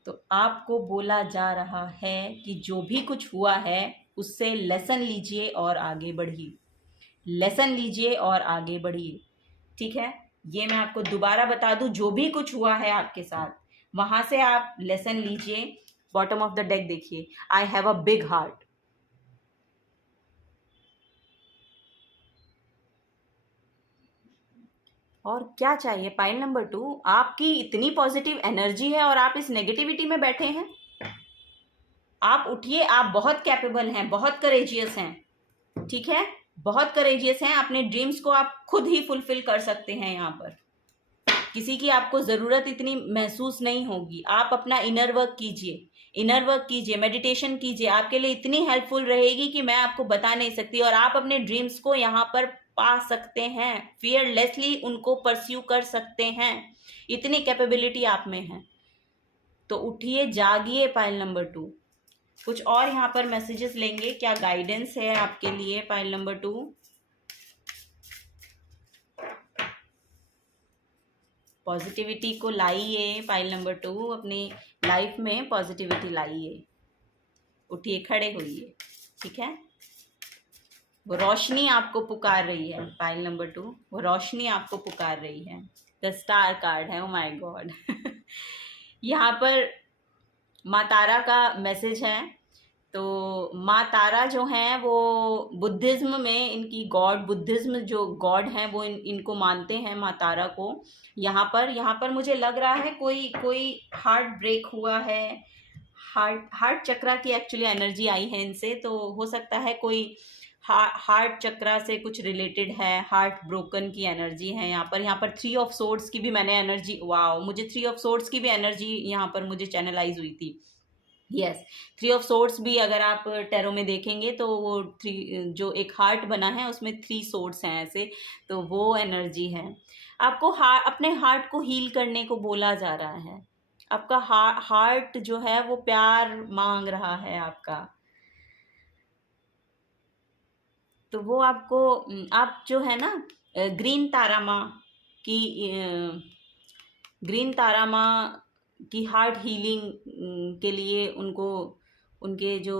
तो आपको बोला जा रहा है कि जो भी कुछ हुआ है उससे लेसन लीजिए और आगे बढ़िए, लेसन लीजिए और आगे बढ़िए, ठीक है। ये मैं आपको दोबारा बता दूं, जो भी कुछ हुआ है आपके साथ, वहां से आप लेसन लीजिए। बॉटम ऑफ द डेक देखिए, I have a big heart. और क्या चाहिए पाइल नंबर 2? आपकी इतनी पॉजिटिव एनर्जी है और आप इस नेगेटिविटी में बैठे हैं। आप उठिए, आप बहुत कैपेबल हैं, बहुत करेजियस हैं, ठीक है, बहुत करेजियस हैं। अपने ड्रीम्स को आप खुद ही फुलफिल कर सकते हैं। यहाँ पर किसी की आपको ज़रूरत इतनी महसूस नहीं होगी। आप अपना इनर वर्क कीजिए, इनर वर्क कीजिए, मेडिटेशन कीजिए, आपके लिए इतनी हेल्पफुल रहेगी कि मैं आपको बता नहीं सकती। और आप अपने ड्रीम्स को यहाँ पर पा सकते हैं, फियरलेसली उनको परस्यू कर सकते हैं, इतनी कैपेबिलिटी आप में है। तो उठिए, जागिए पाइल नंबर 2। कुछ और यहाँ पर मैसेजेस लेंगे, क्या गाइडेंस है आपके लिए पाइल नंबर 2? पॉजिटिविटी को लाइए पाइल नंबर 2, अपनी लाइफ में पॉजिटिविटी लाइए। उठिए, खड़े होइए, ठीक है। वो रोशनी आपको पुकार रही है पाइल नंबर 2, वो रोशनी आपको पुकार रही है। द स्टार कार्ड है, ओ माय गॉड। यहाँ पर माँ तारा का मैसेज है। तो माँ तारा जो हैं वो बुद्धिज़्म में इनकी गॉड, बुद्धिज़्म जो गॉड हैं वो इनको मानते हैं माँ तारा को। यहाँ पर मुझे लग रहा है कोई कोई हार्ट ब्रेक हुआ है, हार्ट चक्रा की एक्चुअली एनर्जी आई है इनसे। तो हो सकता है कोई हार्ट चक्रा से कुछ रिलेटेड है, हार्ट ब्रोकन की एनर्जी है यहाँ पर 3 ऑफ सोर्ड्स की भी मैंने एनर्जी, वाओ, मुझे 3 ऑफ सोर्ड्स की भी एनर्जी यहाँ पर मुझे चैनलाइज हुई थी। यस, 3 ऑफ सोर्ड्स भी अगर आप टैरो में देखेंगे तो वो 3 जो एक हार्ट बना है उसमें 3 सोर्ड्स हैं ऐसे, तो वो एनर्जी है। आपको अपने हार्ट को हील करने को बोला जा रहा है। आपका हार्ट जो है वो प्यार मांग रहा है आपका। तो वो आपको, आप जो है ना ग्रीन तारा माँ की, ग्रीन तारा माँ की हार्ट हीलिंग के लिए उनको, उनके जो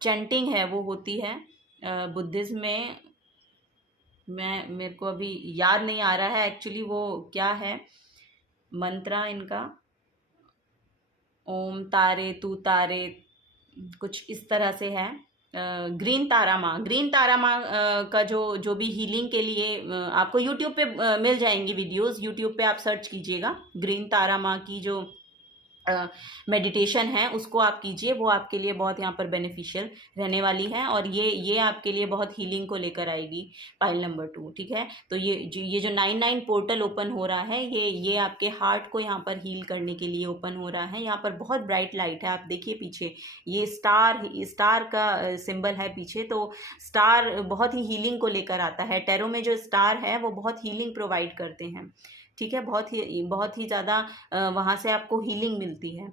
चैंटिंग है वो होती है बुद्धिज्म में। मेरे को अभी याद नहीं आ रहा है एक्चुअली वो क्या है मंत्रा इनका, ओम तारे तू तारे, कुछ इस तरह से है। ग्रीन तारा माँ का जो भी हीलिंग के लिए आपको यूट्यूब पे मिल जाएंगी वीडियोस। यूट्यूब पे आप सर्च कीजिएगा ग्रीन तारा माँ की जो मेडिटेशन है उसको आप कीजिए, वो आपके लिए बहुत यहाँ पर बेनिफिशियल रहने वाली है और ये आपके लिए बहुत हीलिंग को लेकर आएगी। पाइल नंबर 2, ठीक है। तो ये जो 99 पोर्टल ओपन हो रहा है, ये आपके हार्ट को यहाँ पर हील करने के लिए ओपन हो रहा है। यहाँ पर बहुत ब्राइट लाइट है, आप देखिए पीछे ये स्टार का सिंबल है पीछे। तो स्टार बहुत ही हीलिंग को लेकर आता है। टैरो में जो स्टार है वो बहुत हीलिंग प्रोवाइड करते हैं, ठीक है। बहुत ही ज़्यादा वहाँ से आपको हीलिंग मिलती है।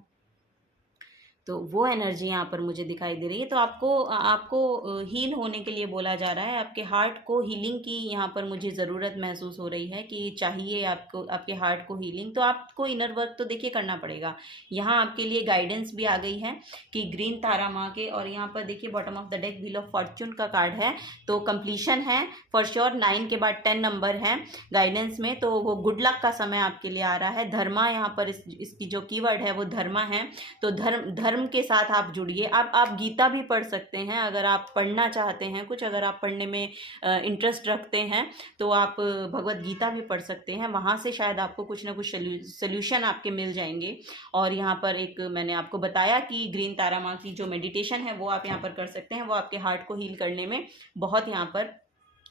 तो वो एनर्जी यहाँ पर मुझे दिखाई दे रही है। तो आपको हील होने के लिए बोला जा रहा है। आपके हार्ट को हीलिंग की यहाँ पर मुझे ज़रूरत महसूस हो रही है कि चाहिए आपको, आपके हार्ट को हीलिंग। तो आपको इनर वर्क तो देखिए करना पड़ेगा। यहाँ आपके लिए गाइडेंस भी आ गई है कि ग्रीन तारा माँ के, और यहाँ पर देखिए bottom of the deck wheel of Fortune का कार्ड है। तो कंप्लीशन है फॉर श्योर। 9 के बाद 10 नंबर है गाइडेंस में, तो वो गुड लक का समय आपके लिए आ रहा है। धर्मा यहाँ पर इसकी जो कीवर्ड है वो धर्मा है। तो धर्म के साथ आप जुड़िए। आप गीता भी पढ़ सकते हैं अगर आप पढ़ना चाहते हैं कुछ, अगर आप पढ़ने में इंटरेस्ट रखते हैं तो आप भगवत गीता भी पढ़ सकते हैं। वहाँ से शायद आपको कुछ ना कुछ सोल्यूशन आपके मिल जाएंगे। और यहाँ पर एक मैंने आपको बताया कि ग्रीन तारा माँ की जो मेडिटेशन है वो आप यहाँ पर कर सकते हैं। वो आपके हार्ट को हील करने में बहुत यहाँ पर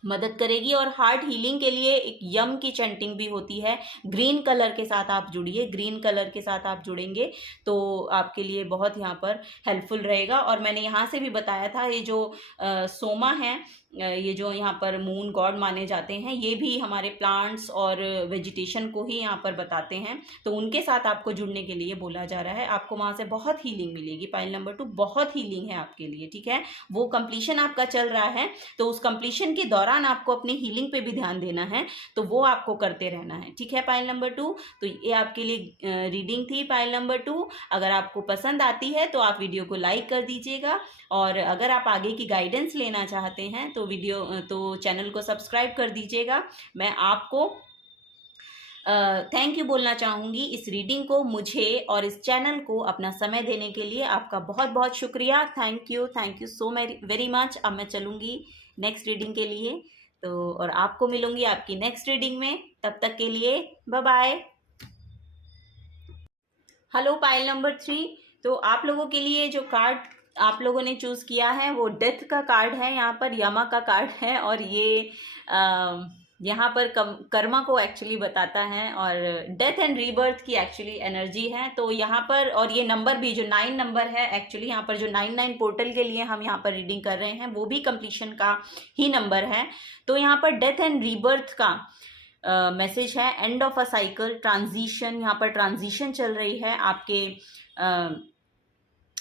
मदद करेगी। और हार्ट हीलिंग के लिए एक यम की चैंटिंग भी होती है। ग्रीन कलर के साथ आप जुड़िए, ग्रीन कलर के साथ आप जुड़ेंगे तो आपके लिए बहुत यहाँ पर हेल्पफुल रहेगा। और मैंने यहाँ से भी बताया था ये जो सोमा है, ये जो यहाँ पर मून गॉड माने जाते हैं, ये भी हमारे प्लांट्स और वेजिटेशन को ही यहाँ पर बताते हैं। तो उनके साथ आपको जुड़ने के लिए बोला जा रहा है। आपको वहाँ से बहुत हीलिंग मिलेगी। पाइल नंबर 2 बहुत हीलिंग है आपके लिए, ठीक है। वो कंप्लीशन आपका चल रहा है, तो उस कंप्लीशन के दौरान आपको अपनी हीलिंग पे भी ध्यान देना है, तो वो आपको करते रहना है, ठीक है। पाइल नंबर 2, तो ये आपके लिए रीडिंग थी पाइल नंबर 2। अगर आपको पसंद आती है तो आप वीडियो को लाइक कर दीजिएगा, और अगर आप आगे की गाइडेंस लेना चाहते हैं तो चैनल को सब्सक्राइब कर दीजिएगा। मैं आपको थैंक यू बोलना चाहूँगी इस रीडिंग को, मुझे और इस चैनल को अपना समय देने के लिए आपका बहुत बहुत शुक्रिया। Thank you so very much. अब मैं चलूँगी नेक्स्ट रीडिंग के लिए, तो और आपको मिलूंगी आपकी नेक्स्ट रीडिंग में। तब तक के लिए bye bye. Hello pile number 3, तो आप लोगों के लिए जो कार्ड आप लोगों ने चूज़ किया है वो डेथ का कार्ड है। यहाँ पर यमा का कार्ड है, और ये यहाँ पर कर्मा को एक्चुअली बताता है, और डेथ एंड रीबर्थ की एक्चुअली एनर्जी है। तो यहाँ पर, और ये नंबर भी जो 9 नंबर है एक्चुअली, यहाँ पर जो 99 पोर्टल के लिए हम यहाँ पर रीडिंग कर रहे हैं वो भी कंप्लीशन का ही नंबर है। तो यहाँ पर डेथ एंड रीबर्थ का मैसेज है, end of a cycle, transition. यहाँ पर ट्रांजिशन चल रही है आपके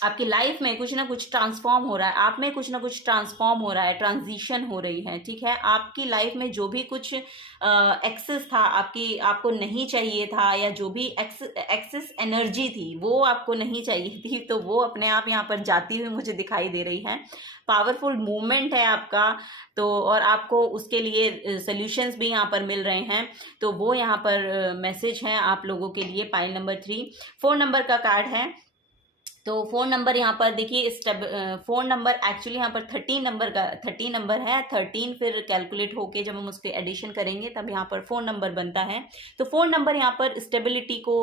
आपकी लाइफ में कुछ ना कुछ ट्रांसफॉर्म हो रहा है, आप में कुछ ना कुछ ट्रांसफॉर्म हो रहा है, ट्रांजिशन हो रही है, ठीक है। आपकी लाइफ में जो भी कुछ एक्सेस था, आपको नहीं चाहिए था, या जो भी एक्सेस एनर्जी थी वो आपको नहीं चाहिए थी, तो वो अपने आप यहाँ पर जाती हुई मुझे दिखाई दे रही है। पावरफुल मूवमेंट है आपका, तो और आपको उसके लिए सॉल्यूशंस भी यहाँ पर मिल रहे हैं। तो वो यहाँ पर मैसेज है आप लोगों के लिए। पाइल नंबर 3 4 नंबर का कार्ड है। तो फोन नंबर यहाँ पर देखिए, फोन नंबर एक्चुअली यहाँ पर 13 नंबर है। 13 फिर कैलकुलेट होके जब हम उस पर एडिशन करेंगे तब यहाँ पर फोन नंबर बनता है। तो फोन नंबर यहाँ पर स्टेबिलिटी को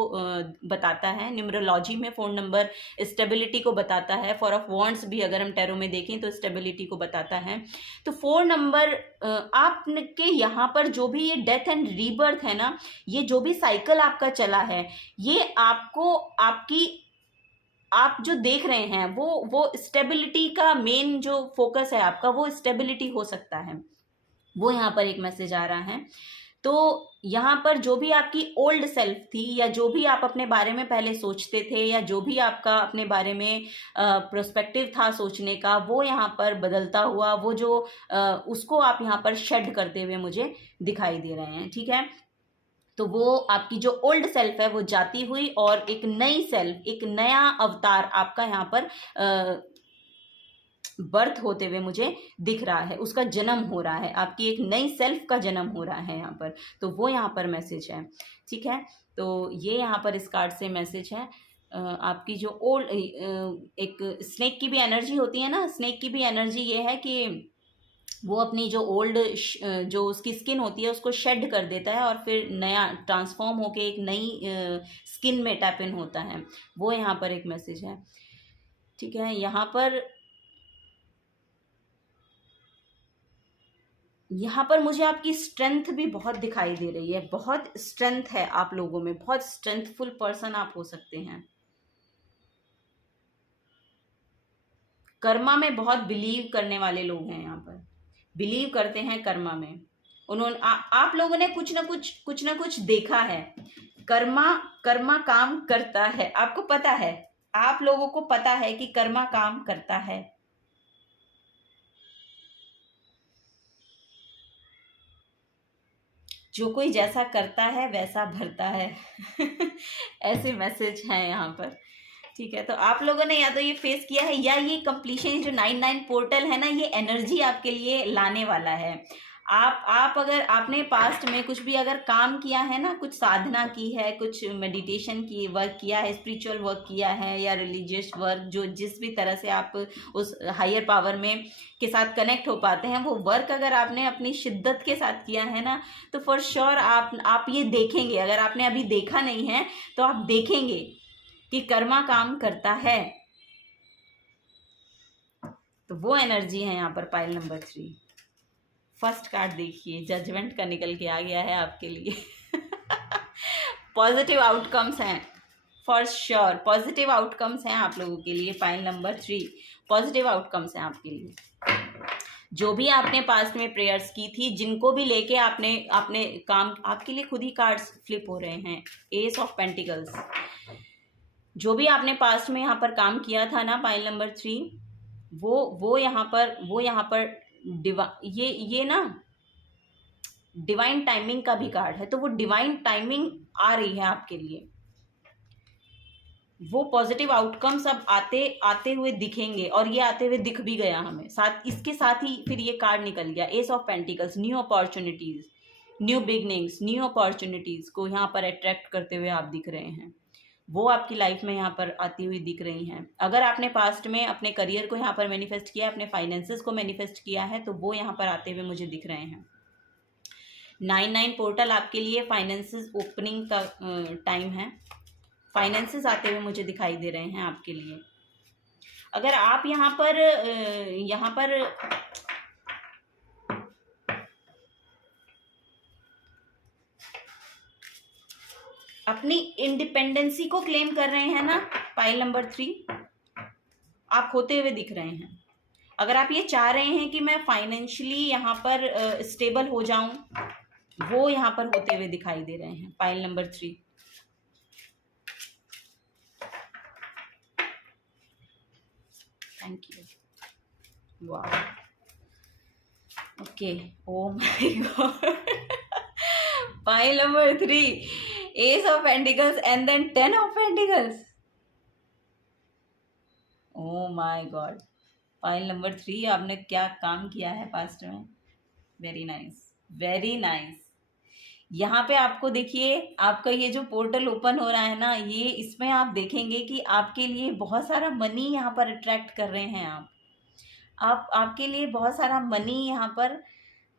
बताता है। न्यूमरोलॉजी में फोन नंबर स्टेबिलिटी को बताता है। फॉर ऑफ वॉन्ड्स भी अगर हम टैरो में देखें तो स्टेबिलिटी को बताता है। तो फोन नंबर आपके यहाँ पर जो भी ये डेथ एंड रीबर्थ है ना, ये जो भी साइकिल आपका चला है, ये आपको आप जो देख रहे हैं वो स्टेबिलिटी का मेन जो फोकस है आपका, वो स्टेबिलिटी हो सकता है। वो यहाँ पर एक मैसेज आ रहा है। तो यहाँ पर जो भी आपकी ओल्ड सेल्फ थी, या जो भी आप अपने बारे में पहले सोचते थे, या जो भी आपका अपने बारे में प्रोस्पेक्टिव था सोचने का, वो यहाँ पर बदलता हुआ, वो जो उसको आप यहाँ पर शेड करते हुए मुझे दिखाई दे रहे हैं, ठीक है। तो वो आपकी जो ओल्ड सेल्फ है वो जाती हुई, और एक नई सेल्फ, एक नया अवतार आपका यहाँ पर बर्थ होते हुए मुझे दिख रहा है, उसका जन्म हो रहा है, आपकी एक नई सेल्फ का जन्म हो रहा है यहाँ पर। तो वो यहाँ पर मैसेज है, ठीक है। तो ये यहाँ पर इस कार्ड से मैसेज है। आपकी जो ओल्ड एक स्नेक की भी एनर्जी होती है ना, स्नेक की भी एनर्जी ये है कि वो अपनी जो ओल्ड जो उसकी स्किन होती है उसको शेड कर देता है, और फिर नया ट्रांसफॉर्म होके एक नई स्किन में टैप इन होता है। वो यहाँ पर एक मैसेज है, ठीक है। यहाँ पर मुझे आपकी स्ट्रेंथ भी बहुत दिखाई दे रही है। बहुत स्ट्रेंथ है आप लोगों में, बहुत स्ट्रेंथफुल पर्सन आप हो सकते हैं। कर्मा में बहुत बिलीव करने वाले लोग हैं, यहाँ पर बिलीव करते हैं कर्मा में। आप लोगों ने कुछ ना कुछ देखा है। कर्मा कर्मा काम करता है, आपको पता है, आप लोगों को पता है कि कर्मा काम करता है। जो कोई जैसा करता है वैसा भरता है ऐसे मैसेज हैं यहाँ पर, ठीक है। तो आप लोगों ने या तो ये फेस किया है, या ये कंप्लीशन जो 99 पोर्टल है ना, ये एनर्जी आपके लिए लाने वाला है। आप अगर आपने पास्ट में कुछ भी अगर काम किया है ना, कुछ साधना की है, कुछ मेडिटेशन की वर्क किया है, स्पिरिचुअल वर्क किया है, या रिलीजियस वर्क, जो जिस भी तरह से आप उस हायर पावर में के साथ कनेक्ट हो पाते हैं, वो वर्क अगर आपने अपनी शिद्दत के साथ किया है ना, तो फॉर श्योर आप ये देखेंगे। अगर आपने अभी देखा नहीं है तो आप देखेंगे कि कर्मा काम करता है। तो वो एनर्जी है यहाँ पर पाइल नंबर 3। फर्स्ट कार्ड देखिए, जजमेंट का निकल के आ गया है आपके लिए पॉजिटिव आउटकम्स हैं, फॉर श्योर पॉजिटिव आउटकम्स हैं आप लोगों के लिए। पाइल नंबर 3 पॉजिटिव आउटकम्स हैं आपके लिए। जो भी आपने पास्ट में प्रेयर्स की थी, जिनको भी लेके आपने काम, आपके लिए खुद ही कार्ड्स फ्लिप हो रहे हैं। एस ऑफ पेंटिकल्स, जो भी आपने पास्ट में यहाँ पर काम किया था ना, पाइल नंबर 3, वो यहाँ पर ये ना डिवाइन टाइमिंग का भी कार्ड है। तो वो डिवाइन टाइमिंग आ रही है आपके लिए, वो पॉजिटिव आउटकम्स अब आते हुए दिखेंगे, और ये आते हुए दिख भी गया हमें। इसके साथ ही फिर ये कार्ड निकल गया, S of pentacles. New opportunities, new beginnings, new opportunities को यहाँ पर अट्रैक्ट करते हुए आप दिख रहे हैं। वो आपकी लाइफ में यहाँ पर आती हुई दिख रही हैं। अगर आपने पास्ट में अपने करियर को यहाँ पर मैनिफेस्ट किया, अपने फाइनेंसेस को मैनिफेस्ट किया है, तो वो यहाँ पर आते हुए मुझे दिख रहे हैं। 99 पोर्टल आपके लिए फाइनेंसेस ओपनिंग का टाइम है। फाइनेंसेस आते हुए मुझे दिखाई दे रहे हैं आपके लिए। अगर आप यहाँ पर अपनी इंडिपेंडेंसी को क्लेम कर रहे हैं ना, पाइल नंबर 3, आप होते हुए दिख रहे हैं। अगर आप ये चाह रहे हैं कि मैं फाइनेंशियली यहाँ पर स्टेबल हो जाऊं, वो यहाँ पर होते हुए दिखाई दे रहे हैं, पाइल नंबर 3। Thank you. वाह, okay, oh my god, pile number 3, ace of pentacles and then 10 of pentacles. Oh my god, pile number 3, आपने क्या काम किया है पास्ट में। Very nice, very nice. यहाँ पे आपको देखिए, आपका ये जो पोर्टल ओपन हो रहा है ना, ये इसमें आप देखेंगे कि आपके लिए बहुत सारा मनी यहाँ पर अट्रैक्ट कर रहे हैं आप आपके लिए बहुत सारा मनी यहाँ पर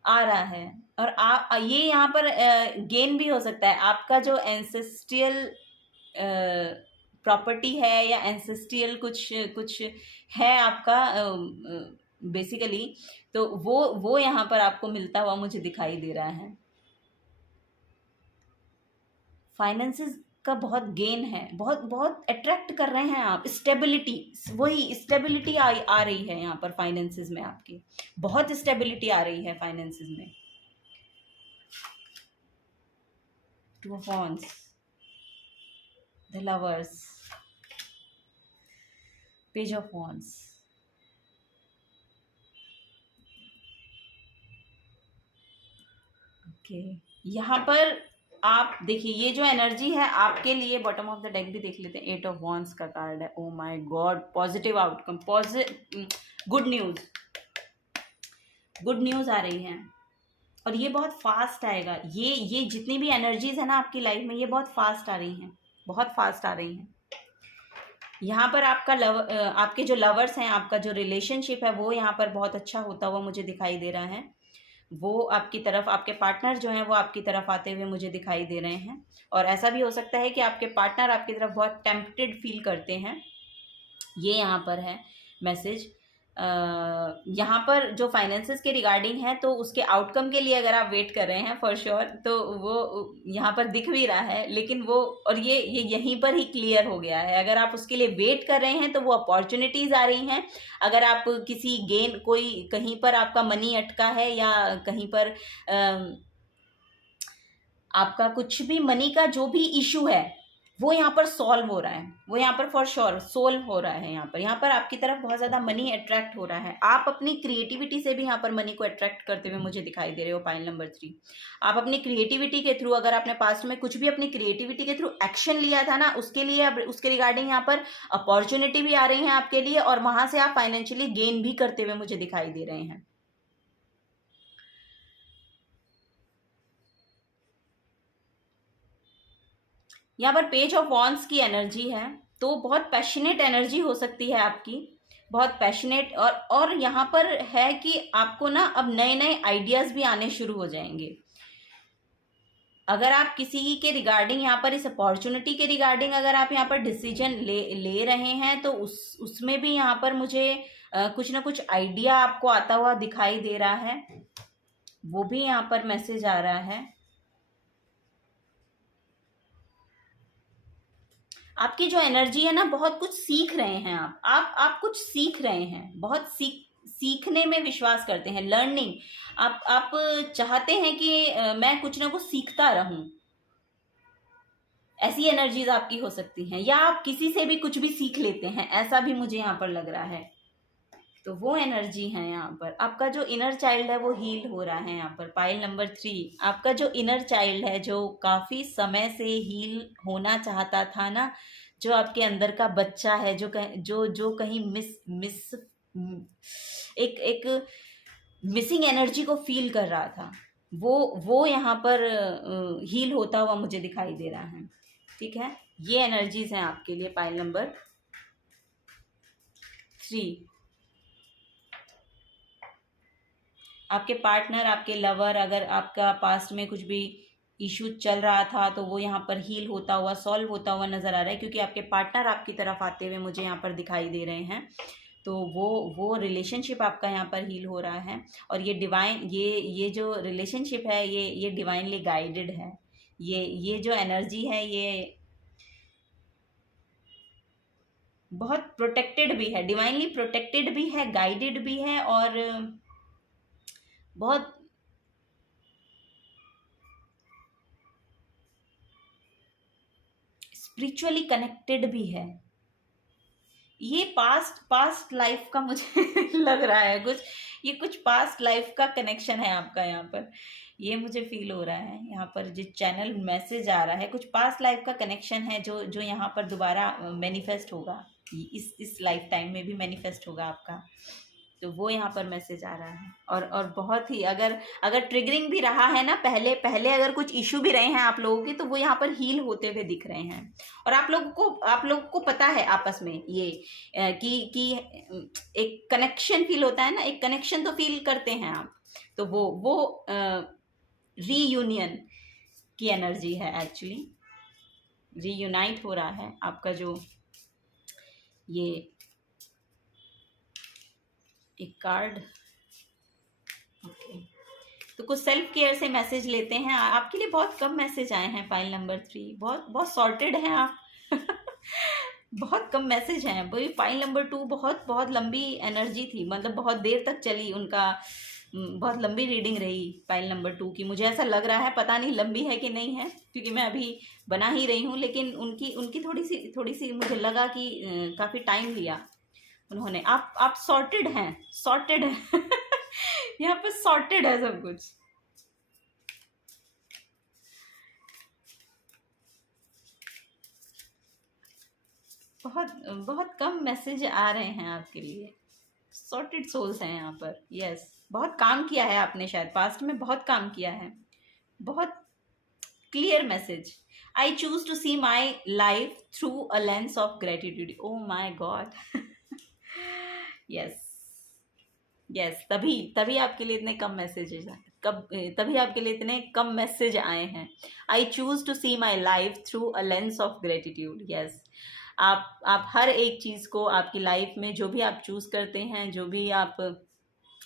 आ रहा है। और आप ये यहाँ पर गेन भी हो सकता है। आपका जो एंसेस्ट्रियल प्रॉपर्टी है या एंसेस्ट्रियल कुछ कुछ है आपका बेसिकली, तो वो यहाँ पर आपको मिलता हुआ मुझे दिखाई दे रहा है। फाइनेंसेस का बहुत गेन है, बहुत बहुत अट्रैक्ट कर रहे हैं आप। स्टेबिलिटी, वही स्टेबिलिटी आ रही है यहाँ पर फाइनेंसेस में, आपकी बहुत स्टेबिलिटी आ रही है फाइनेंसेस में। 2 of wands, the lovers, page of wands, okay. यहाँ पर आप देखिए, ये जो एनर्जी है आपके लिए, बॉटम ऑफ द डेक भी देख लेते हैं। 8 ऑफ वांड्स का कार्ड है। Oh my god, positive outcome, good news, good news आ रही है। और ये बहुत फास्ट आएगा। ये जितनी भी एनर्जीज है ना आपकी लाइफ में, ये बहुत फास्ट आ रही हैं, बहुत फास्ट आ रही हैं। यहाँ पर आपका आपके जो लवर्स हैं, आपका जो रिलेशनशिप है, वो यहाँ पर बहुत अच्छा होता हुआ मुझे दिखाई दे रहा है। वो आपकी तरफ, आपके पार्टनर जो हैं वो आपकी तरफ आते हुए मुझे दिखाई दे रहे हैं। और ऐसा भी हो सकता है कि आपके पार्टनर आपकी तरफ बहुत टेम्पटेड फील करते हैं। ये यहाँ पर है मैसेज। यहाँ पर जो फाइनेंसेस के रिगार्डिंग है, तो उसके आउटकम के लिए अगर आप वेट कर रहे हैं फॉर श्योर, तो वो यहाँ पर दिख भी रहा है। लेकिन वो, और ये यहीं पर ही क्लियर हो गया है। अगर आप उसके लिए वेट कर रहे हैं तो वो अपॉर्चुनिटीज आ रही हैं। अगर आप किसी गेन, कोई कहीं पर आपका मनी अटका है या कहीं पर आपका कुछ भी मनी का जो भी इशू है, वो यहाँ पर सॉल्व हो रहा है। वो यहाँ पर फॉर श्योर सोल्व हो रहा है। यहाँ पर आपकी तरफ बहुत ज़्यादा मनी अट्रैक्ट हो रहा है। आप अपनी क्रिएटिविटी से भी यहाँ पर मनी को अट्रैक्ट करते हुए मुझे दिखाई दे रहे हो। पाइल नंबर 3, आप अपनी क्रिएटिविटी के थ्रू, अगर आपने पास्ट में कुछ भी अपनी क्रिएटिविटी के थ्रू एक्शन लिया था ना, उसके लिए अब उसके रिगार्डिंग यहाँ पर अपॉर्चुनिटी भी आ रही है आपके लिए, और वहां से आप फाइनेंशियली गेन भी करते हुए मुझे दिखाई दे रहे हैं। यहाँ पर पेज ऑफ वॉन्ड्स की एनर्जी है, तो बहुत पैशनेट एनर्जी हो सकती है आपकी, बहुत पैशनेट। और यहाँ पर है कि आपको ना अब नए नए आइडियाज भी आने शुरू हो जाएंगे। अगर आप किसी के रिगार्डिंग यहाँ पर, इस अपॉर्चुनिटी के रिगार्डिंग अगर आप यहाँ पर डिसीजन ले रहे हैं, तो उसमें भी यहाँ पर मुझे कुछ ना कुछ आइडिया आपको आता हुआ दिखाई दे रहा है। वो भी यहाँ पर मैसेज आ रहा है। आपकी जो एनर्जी है ना, बहुत कुछ सीख रहे हैं आप कुछ सीख रहे हैं, बहुत सीखने में विश्वास करते हैं, लर्निंग। आप चाहते हैं कि मैं कुछ ना कुछ सीखता रहूं। ऐसी एनर्जीज आपकी हो सकती हैं, या आप किसी से भी कुछ भी सीख लेते हैं, ऐसा भी मुझे यहाँ पर लग रहा है। तो वो एनर्जी है यहाँ पर। आपका जो इनर चाइल्ड है वो हील हो रहा है यहाँ पर। पाइल नंबर 3, आपका जो इनर चाइल्ड है, जो काफी समय से हील होना चाहता था ना, जो आपके अंदर का बच्चा है, जो कहीं मिस एक मिसिंग एनर्जी को फील कर रहा था, वो यहाँ पर हील होता हुआ मुझे दिखाई दे रहा है। ठीक है, ये एनर्जीज हैं आपके लिए। पाइल नंबर 3, आपके पार्टनर, आपके लवर, अगर आपका पास्ट में कुछ भी इशू चल रहा था, तो वो यहाँ पर हील होता हुआ, सॉल्व होता हुआ नजर आ रहा है, क्योंकि आपके पार्टनर आपकी तरफ आते हुए मुझे यहाँ पर दिखाई दे रहे हैं। तो वो रिलेशनशिप आपका यहाँ पर हील हो रहा है। और ये डिवाइन, ये जो रिलेशनशिप है, ये डिवाइनली गाइडेड है। ये जो एनर्जी है, ये बहुत प्रोटेक्टेड भी है, डिवाइनली प्रोटेक्टेड भी है, गाइडेड भी है, और बहुत स्पिरिचुअली कनेक्टेड भी है। ये पास्ट पास्ट लाइफ का मुझे लग रहा है कुछ, ये कुछ पास्ट लाइफ का कनेक्शन है आपका यहाँ पर, ये मुझे फील हो रहा है। यहाँ पर जो चैनल मैसेज आ रहा है कुछ पास्ट लाइफ का कनेक्शन है जो जो यहाँ पर दोबारा मैनिफेस्ट होगा, इस लाइफ टाइम में भी मैनिफेस्ट होगा आपका। तो वो यहाँ पर मैसेज आ रहा है। और बहुत ही अगर अगर ट्रिगरिंग भी रहा है ना, पहले पहले अगर कुछ इशू भी रहे हैं आप लोगों के, तो वो यहाँ पर हील होते हुए दिख रहे हैं। और आप लोगों को पता है आपस में ये कि एक कनेक्शन फील होता है ना, एक कनेक्शन तो फील करते हैं आप। तो वो रीयूनियन की एनर्जी है एक्चुअली, रीयूनाइट हो रहा है आपका जो ये एक कार्ड। ओके, तो कुछ सेल्फ केयर से मैसेज लेते हैं। आपके लिए बहुत कम मैसेज आए हैं पाइल नंबर 3, बहुत बहुत सॉर्टेड हैं आप बहुत कम मैसेज हैं। वही पाइल नंबर 2 बहुत बहुत लंबी एनर्जी थी, मतलब बहुत देर तक चली उनका, बहुत लंबी रीडिंग रही पाइल नंबर 2 की। मुझे ऐसा लग रहा है, पता नहीं लंबी है कि नहीं है, क्योंकि मैं अभी बना ही रही हूँ, लेकिन उनकी थोड़ी सी मुझे लगा कि काफ़ी टाइम लिया उन्होंने। आप सॉर्टेड हैं, सॉर्टेड है यहाँ पे सॉर्टेड है सब कुछ। बहुत बहुत कम मैसेज आ रहे हैं आपके लिए, सॉर्टेड सोल्स हैं यहाँ पर। यस, बहुत काम किया है आपने, शायद पास्ट में बहुत काम किया है। बहुत clear message, I choose to see my life through a lens of gratitude. Oh my god yes yes, तभी आपके लिए इतने कम मैसेजेस तभी आपके लिए इतने कम मैसेज आए हैं। I choose to see my life through a lens of gratitude. Yes, आप हर एक चीज़ को आपकी लाइफ में जो भी आप चूज करते हैं, जो भी आप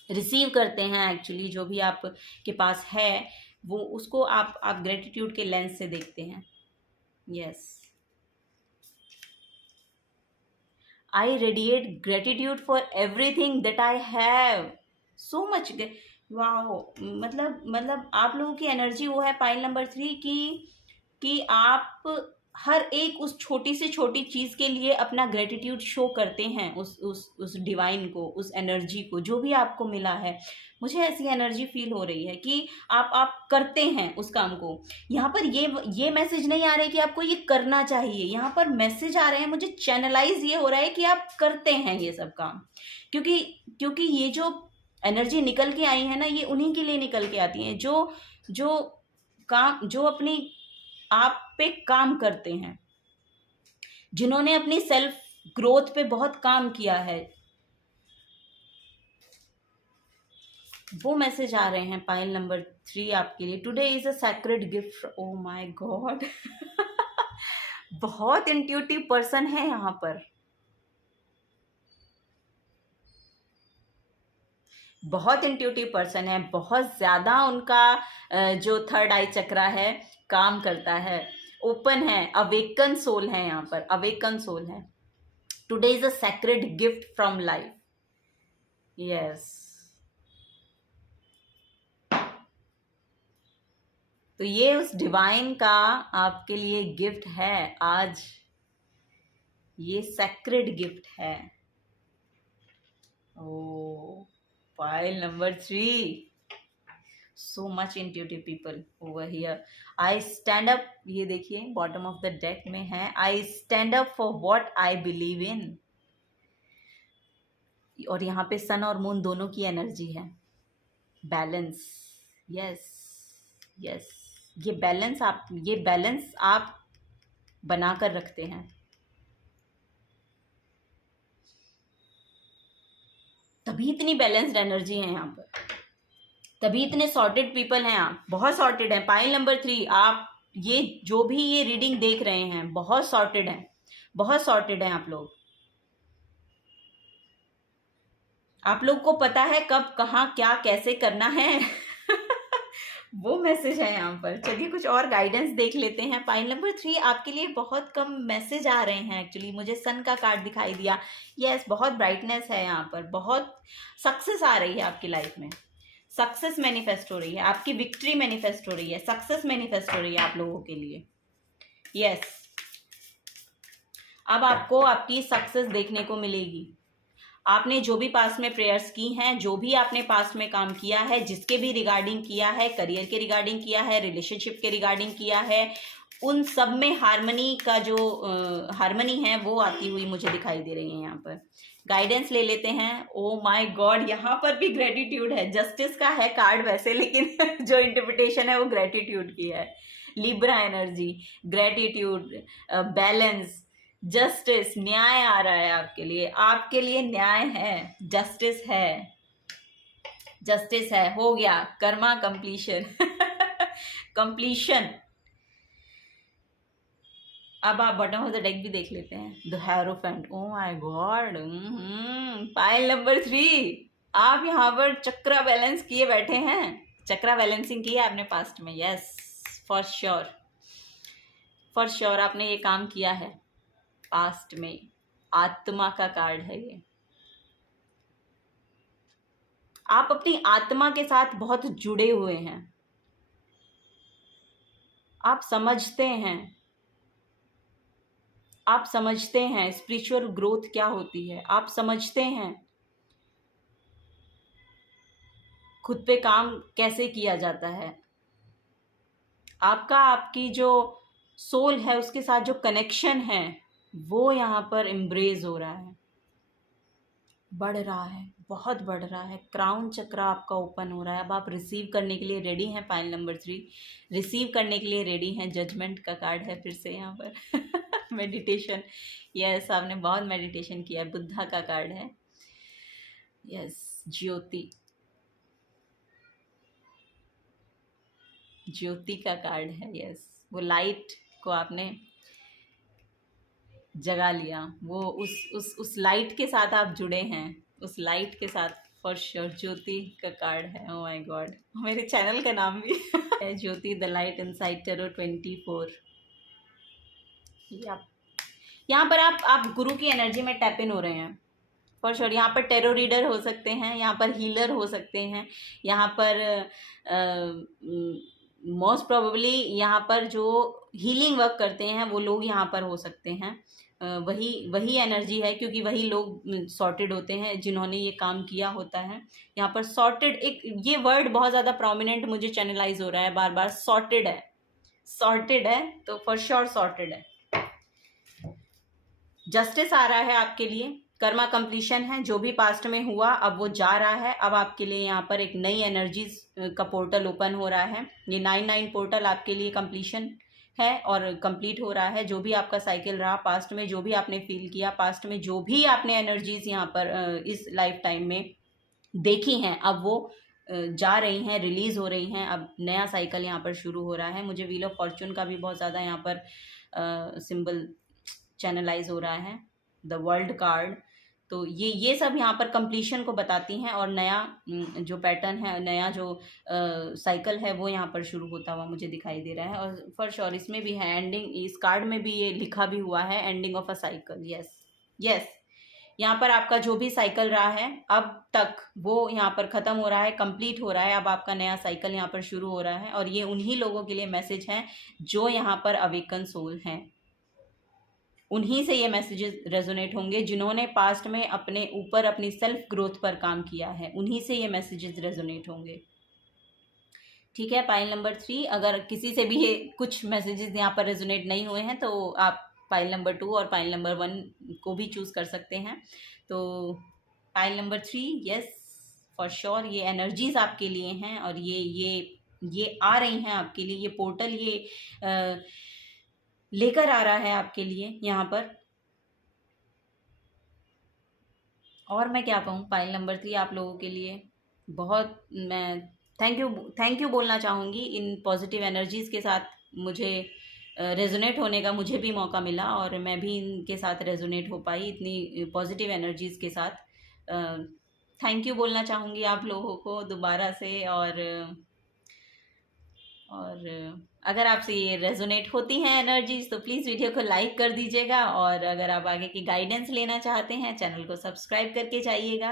रिसीव करते हैं, एक्चुअली जो भी आप के पास है, वो उसको आप ग्रेटिट्यूड के लेंस से देखते हैं। Yes, I radiate gratitude for everything that I have. So much. Wow, मतलब आप लोगों की एनर्जी वो है पाइल नंबर 3 कि आप हर एक उस छोटी से छोटी चीज़ के लिए अपना ग्रेटिट्यूड शो करते हैं उस डिवाइन को, उस एनर्जी को, जो भी आपको मिला है। मुझे ऐसी एनर्जी फील हो रही है कि आप करते हैं उस काम को। यहाँ पर ये मैसेज नहीं आ रहा है कि आपको ये करना चाहिए, यहाँ पर मैसेज आ रहे हैं, मुझे चैनलाइज ये हो रहा है कि आप करते हैं ये सब काम। क्योंकि ये जो एनर्जी निकल के आई है ना, ये उन्हीं के लिए निकल के आती हैं जो अपनी आप पे काम करते हैं, जिन्होंने अपनी सेल्फ ग्रोथ पे बहुत काम किया है। वो मैसेज आ रहे हैं पाइल नंबर 3 आपके लिए। Today is a sacred gift. O my God बहुत इंट्यूटिव पर्सन है यहाँ पर, बहुत इंट्यूटिव पर्सन है, बहुत ज़्यादा उनका जो थर्ड आई चक्रा है काम करता है, ओपन है, अवेकन सोल है यहाँ पर, अवेकन सोल है। Today is a sacred gift from life. Yes, तो ये उस डिवाइन का आपके लिए गिफ्ट है आज, ये सैक्रेड गिफ्ट है। ओ, file number 3, so much intuitive people over here. I stand up, ये देखिए बॉटम ऑफ द डेक में है, I stand up for what I believe in। और यहाँ पे सन और मून दोनों की एनर्जी है, बैलेंस। यस यस, ये बैलेंस आप बनाकर रखते हैं, तभी इतनी बैलेंस्ड एनर्जी है यहाँ पर, तभी इतने सॉर्टेड पीपल हैं आप, बहुत सॉर्टेड हैं। पाइल नंबर 3, आप ये जो भी ये रीडिंग देख रहे हैं बहुत सॉर्टेड हैं, बहुत सॉर्टेड हैं आप लोग। आप लोग को पता है कब कहाँ क्या कैसे करना है वो मैसेज है यहाँ पर। चलिए कुछ और गाइडेंस देख लेते हैं। पाइल नंबर 3 आपके लिए बहुत कम मैसेज आ रहे हैं एक्चुअली। मुझे सन का कार्ड दिखाई दिया। यस, बहुत ब्राइटनेस है यहाँ पर, बहुत सक्सेस आ रही है आपकी लाइफ में, सक्सेस मैनिफेस्ट हो रही है, आपकी विक्ट्री मैनिफेस्ट हो रही है, सक्सेस मैनिफेस्ट हो रही है आप लोगों के लिए। यस, अब आपको आपकी सक्सेस देखने को मिलेगी। आपने जो भी पास्ट में प्रेयर्स की हैं, जो भी आपने पास्ट में काम किया है, जिसके भी रिगार्डिंग किया है, करियर के रिगार्डिंग किया है, रिलेशनशिप के रिगार्डिंग किया है, उन सब में हार्मनी का जो हार्मनी है वो आती हुई मुझे दिखाई दे रही है। यहाँ पर गाइडेंस ले लेते हैं। ओ माय गॉड, यहाँ पर भी ग्रेटिट्यूड है। जस्टिस का है कार्ड वैसे, लेकिन जो इंटरप्रिटेशन है वो ग्रेटिट्यूड की है। Libra energy, gratitude, balance, justice, न्याय आ रहा है आपके लिए। आपके लिए न्याय है, जस्टिस है, जस्टिस है। हो गया कर्मा कंप्लीशन। कंप्लीशन। अब आप बॉटम ऑफ द डेक भी देख लेते हैं। The hierophant, O my god, pile number 3। आप यहाँ पर चक्रा बैलेंस किए बैठे हैं, चक्रा बैलेंसिंग की है आपने पास्ट में। Yes, for sure, for sure आपने ये काम किया है पास्ट में। आत्मा का कार्ड है ये। आप अपनी आत्मा के साथ बहुत जुड़े हुए हैं। आप समझते हैं, आप समझते हैं स्पिरिचुअल ग्रोथ क्या होती है। आप समझते हैं खुद पे काम कैसे किया जाता है। आपका, आपकी जो सोल है उसके साथ जो कनेक्शन है वो यहाँ पर एम्ब्रेस हो रहा है, बढ़ रहा है, बहुत बढ़ रहा है। क्राउन चक्रा आपका ओपन हो रहा है। अब आप रिसीव करने के लिए रेडी हैं। पाइल नंबर 3 रिसीव करने के लिए रेडी हैं। जजमेंट का कार्ड है फिर से यहाँ पर। मेडिटेशन, यस, आपने बहुत मेडिटेशन किया है। बुद्धा का कार्ड है। यस, ज्योति, ज्योति का कार्ड है। यस, वो लाइट को आपने जगा लिया। वो उस लाइट के साथ आप जुड़े हैं, उस लाइट के साथ। फॉर श्योर ज्योति का कार्ड है। ओह माय गॉड, मेरे चैनल का नाम भी है ज्योति द लाइट इनसाइड टैरो 24। यहाँ पर आप गुरु की एनर्जी में टैप इन हो रहे हैं फॉर श्योर। यहाँ पर टेरो रीडर हो सकते हैं, यहाँ पर हीलर हो सकते हैं, यहाँ पर मोस्ट प्रोबेबली यहाँ पर जो हीलिंग वर्क करते हैं वो लोग यहाँ पर हो सकते हैं। वही एनर्जी है, क्योंकि वही लोग सॉर्टेड होते हैं जिन्होंने ये काम किया होता है। यहाँ पर सॉर्टेड, एक ये वर्ड बहुत ज़्यादा प्रोमिनेंट मुझे चैनलाइज हो रहा है बार बार। सॉर्टेड है, सॉर्टेड है, तो फॉर श्योर सॉर्टेड है। जस्टिस आ रहा है आपके लिए। कर्मा कंप्लीशन है। जो भी पास्ट में हुआ अब वो जा रहा है। अब आपके लिए यहाँ पर एक नई एनर्जीज का पोर्टल ओपन हो रहा है। ये 9-9 पोर्टल आपके लिए कंप्लीशन है और कंप्लीट हो रहा है। जो भी आपका साइकिल रहा पास्ट में, जो भी आपने फील किया पास्ट में, जो भी आपने एनर्जीज यहाँ पर इस लाइफ टाइम में देखी हैं, अब वो जा रही हैं, रिलीज हो रही हैं। अब नया साइकिल यहाँ पर शुरू हो रहा है। मुझे व्हील ऑफ फॉर्चून का भी बहुत ज़्यादा यहाँ पर सिंबल चैनलाइज हो रहा है, द वर्ल्ड कार्ड। तो ये सब यहाँ पर कंप्लीशन को बताती हैं और नया जो पैटर्न है, नया जो साइकिल है वो यहाँ पर शुरू होता हुआ मुझे दिखाई दे रहा है। और फॉर श्योर इसमें भी है एंडिंग, इस कार्ड में भी ये लिखा भी हुआ है, ending of a cycle. Yes, yes, यहाँ पर आपका जो भी साइकिल रहा है अब तक वो यहाँ पर ख़त्म हो रहा है, कंप्लीट हो रहा है। अब आपका नया साइकिल यहाँ पर शुरू हो रहा है और ये उन्हीं लोगों के लिए मैसेज हैं जो यहाँ पर अवेकन सोल हैं। उन्हीं से ये मैसेजेस रेजोनेट होंगे जिन्होंने पास्ट में अपने ऊपर अपनी सेल्फ ग्रोथ पर काम किया है। उन्हीं से ये मैसेजेस रेजोनेट होंगे। ठीक है, पाइल नंबर 3। अगर किसी से भी ये कुछ मैसेजेस यहाँ पर रेजोनेट नहीं हुए हैं तो आप पाइल नंबर 2 और पाइल नंबर 1 को भी चूज़ कर सकते हैं। तो pile number 3, yes, for sure ये एनर्जीज आपके लिए हैं और ये आ रही हैं आपके लिए। ये पोर्टल ये लेकर आ रहा है आपके लिए यहाँ पर। और मैं क्या कहूँ, पाइल नंबर 3 आप लोगों के लिए बहुत मैं थैंक यू बोलना चाहूँगी। इन पॉजिटिव एनर्जीज़ के साथ मुझे रेजोनेट होने का मुझे भी मौका मिला और मैं भी इनके साथ रेजोनेट हो पाई इतनी पॉजिटिव एनर्जीज़ के साथ। थैंक यू बोलना चाहूँगी आप लोगों को दोबारा से। और अगर आपसे ये रेजोनेट होती हैं एनर्जीज तो प्लीज़ वीडियो को लाइक कर दीजिएगा और अगर आप आगे की गाइडेंस लेना चाहते हैं चैनल को सब्सक्राइब करके जाइएगा।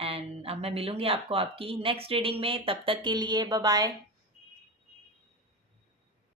एंड अब मैं मिलूँगी आपको आपकी नेक्स्ट रीडिंग में। तब तक के लिए बाय बाय।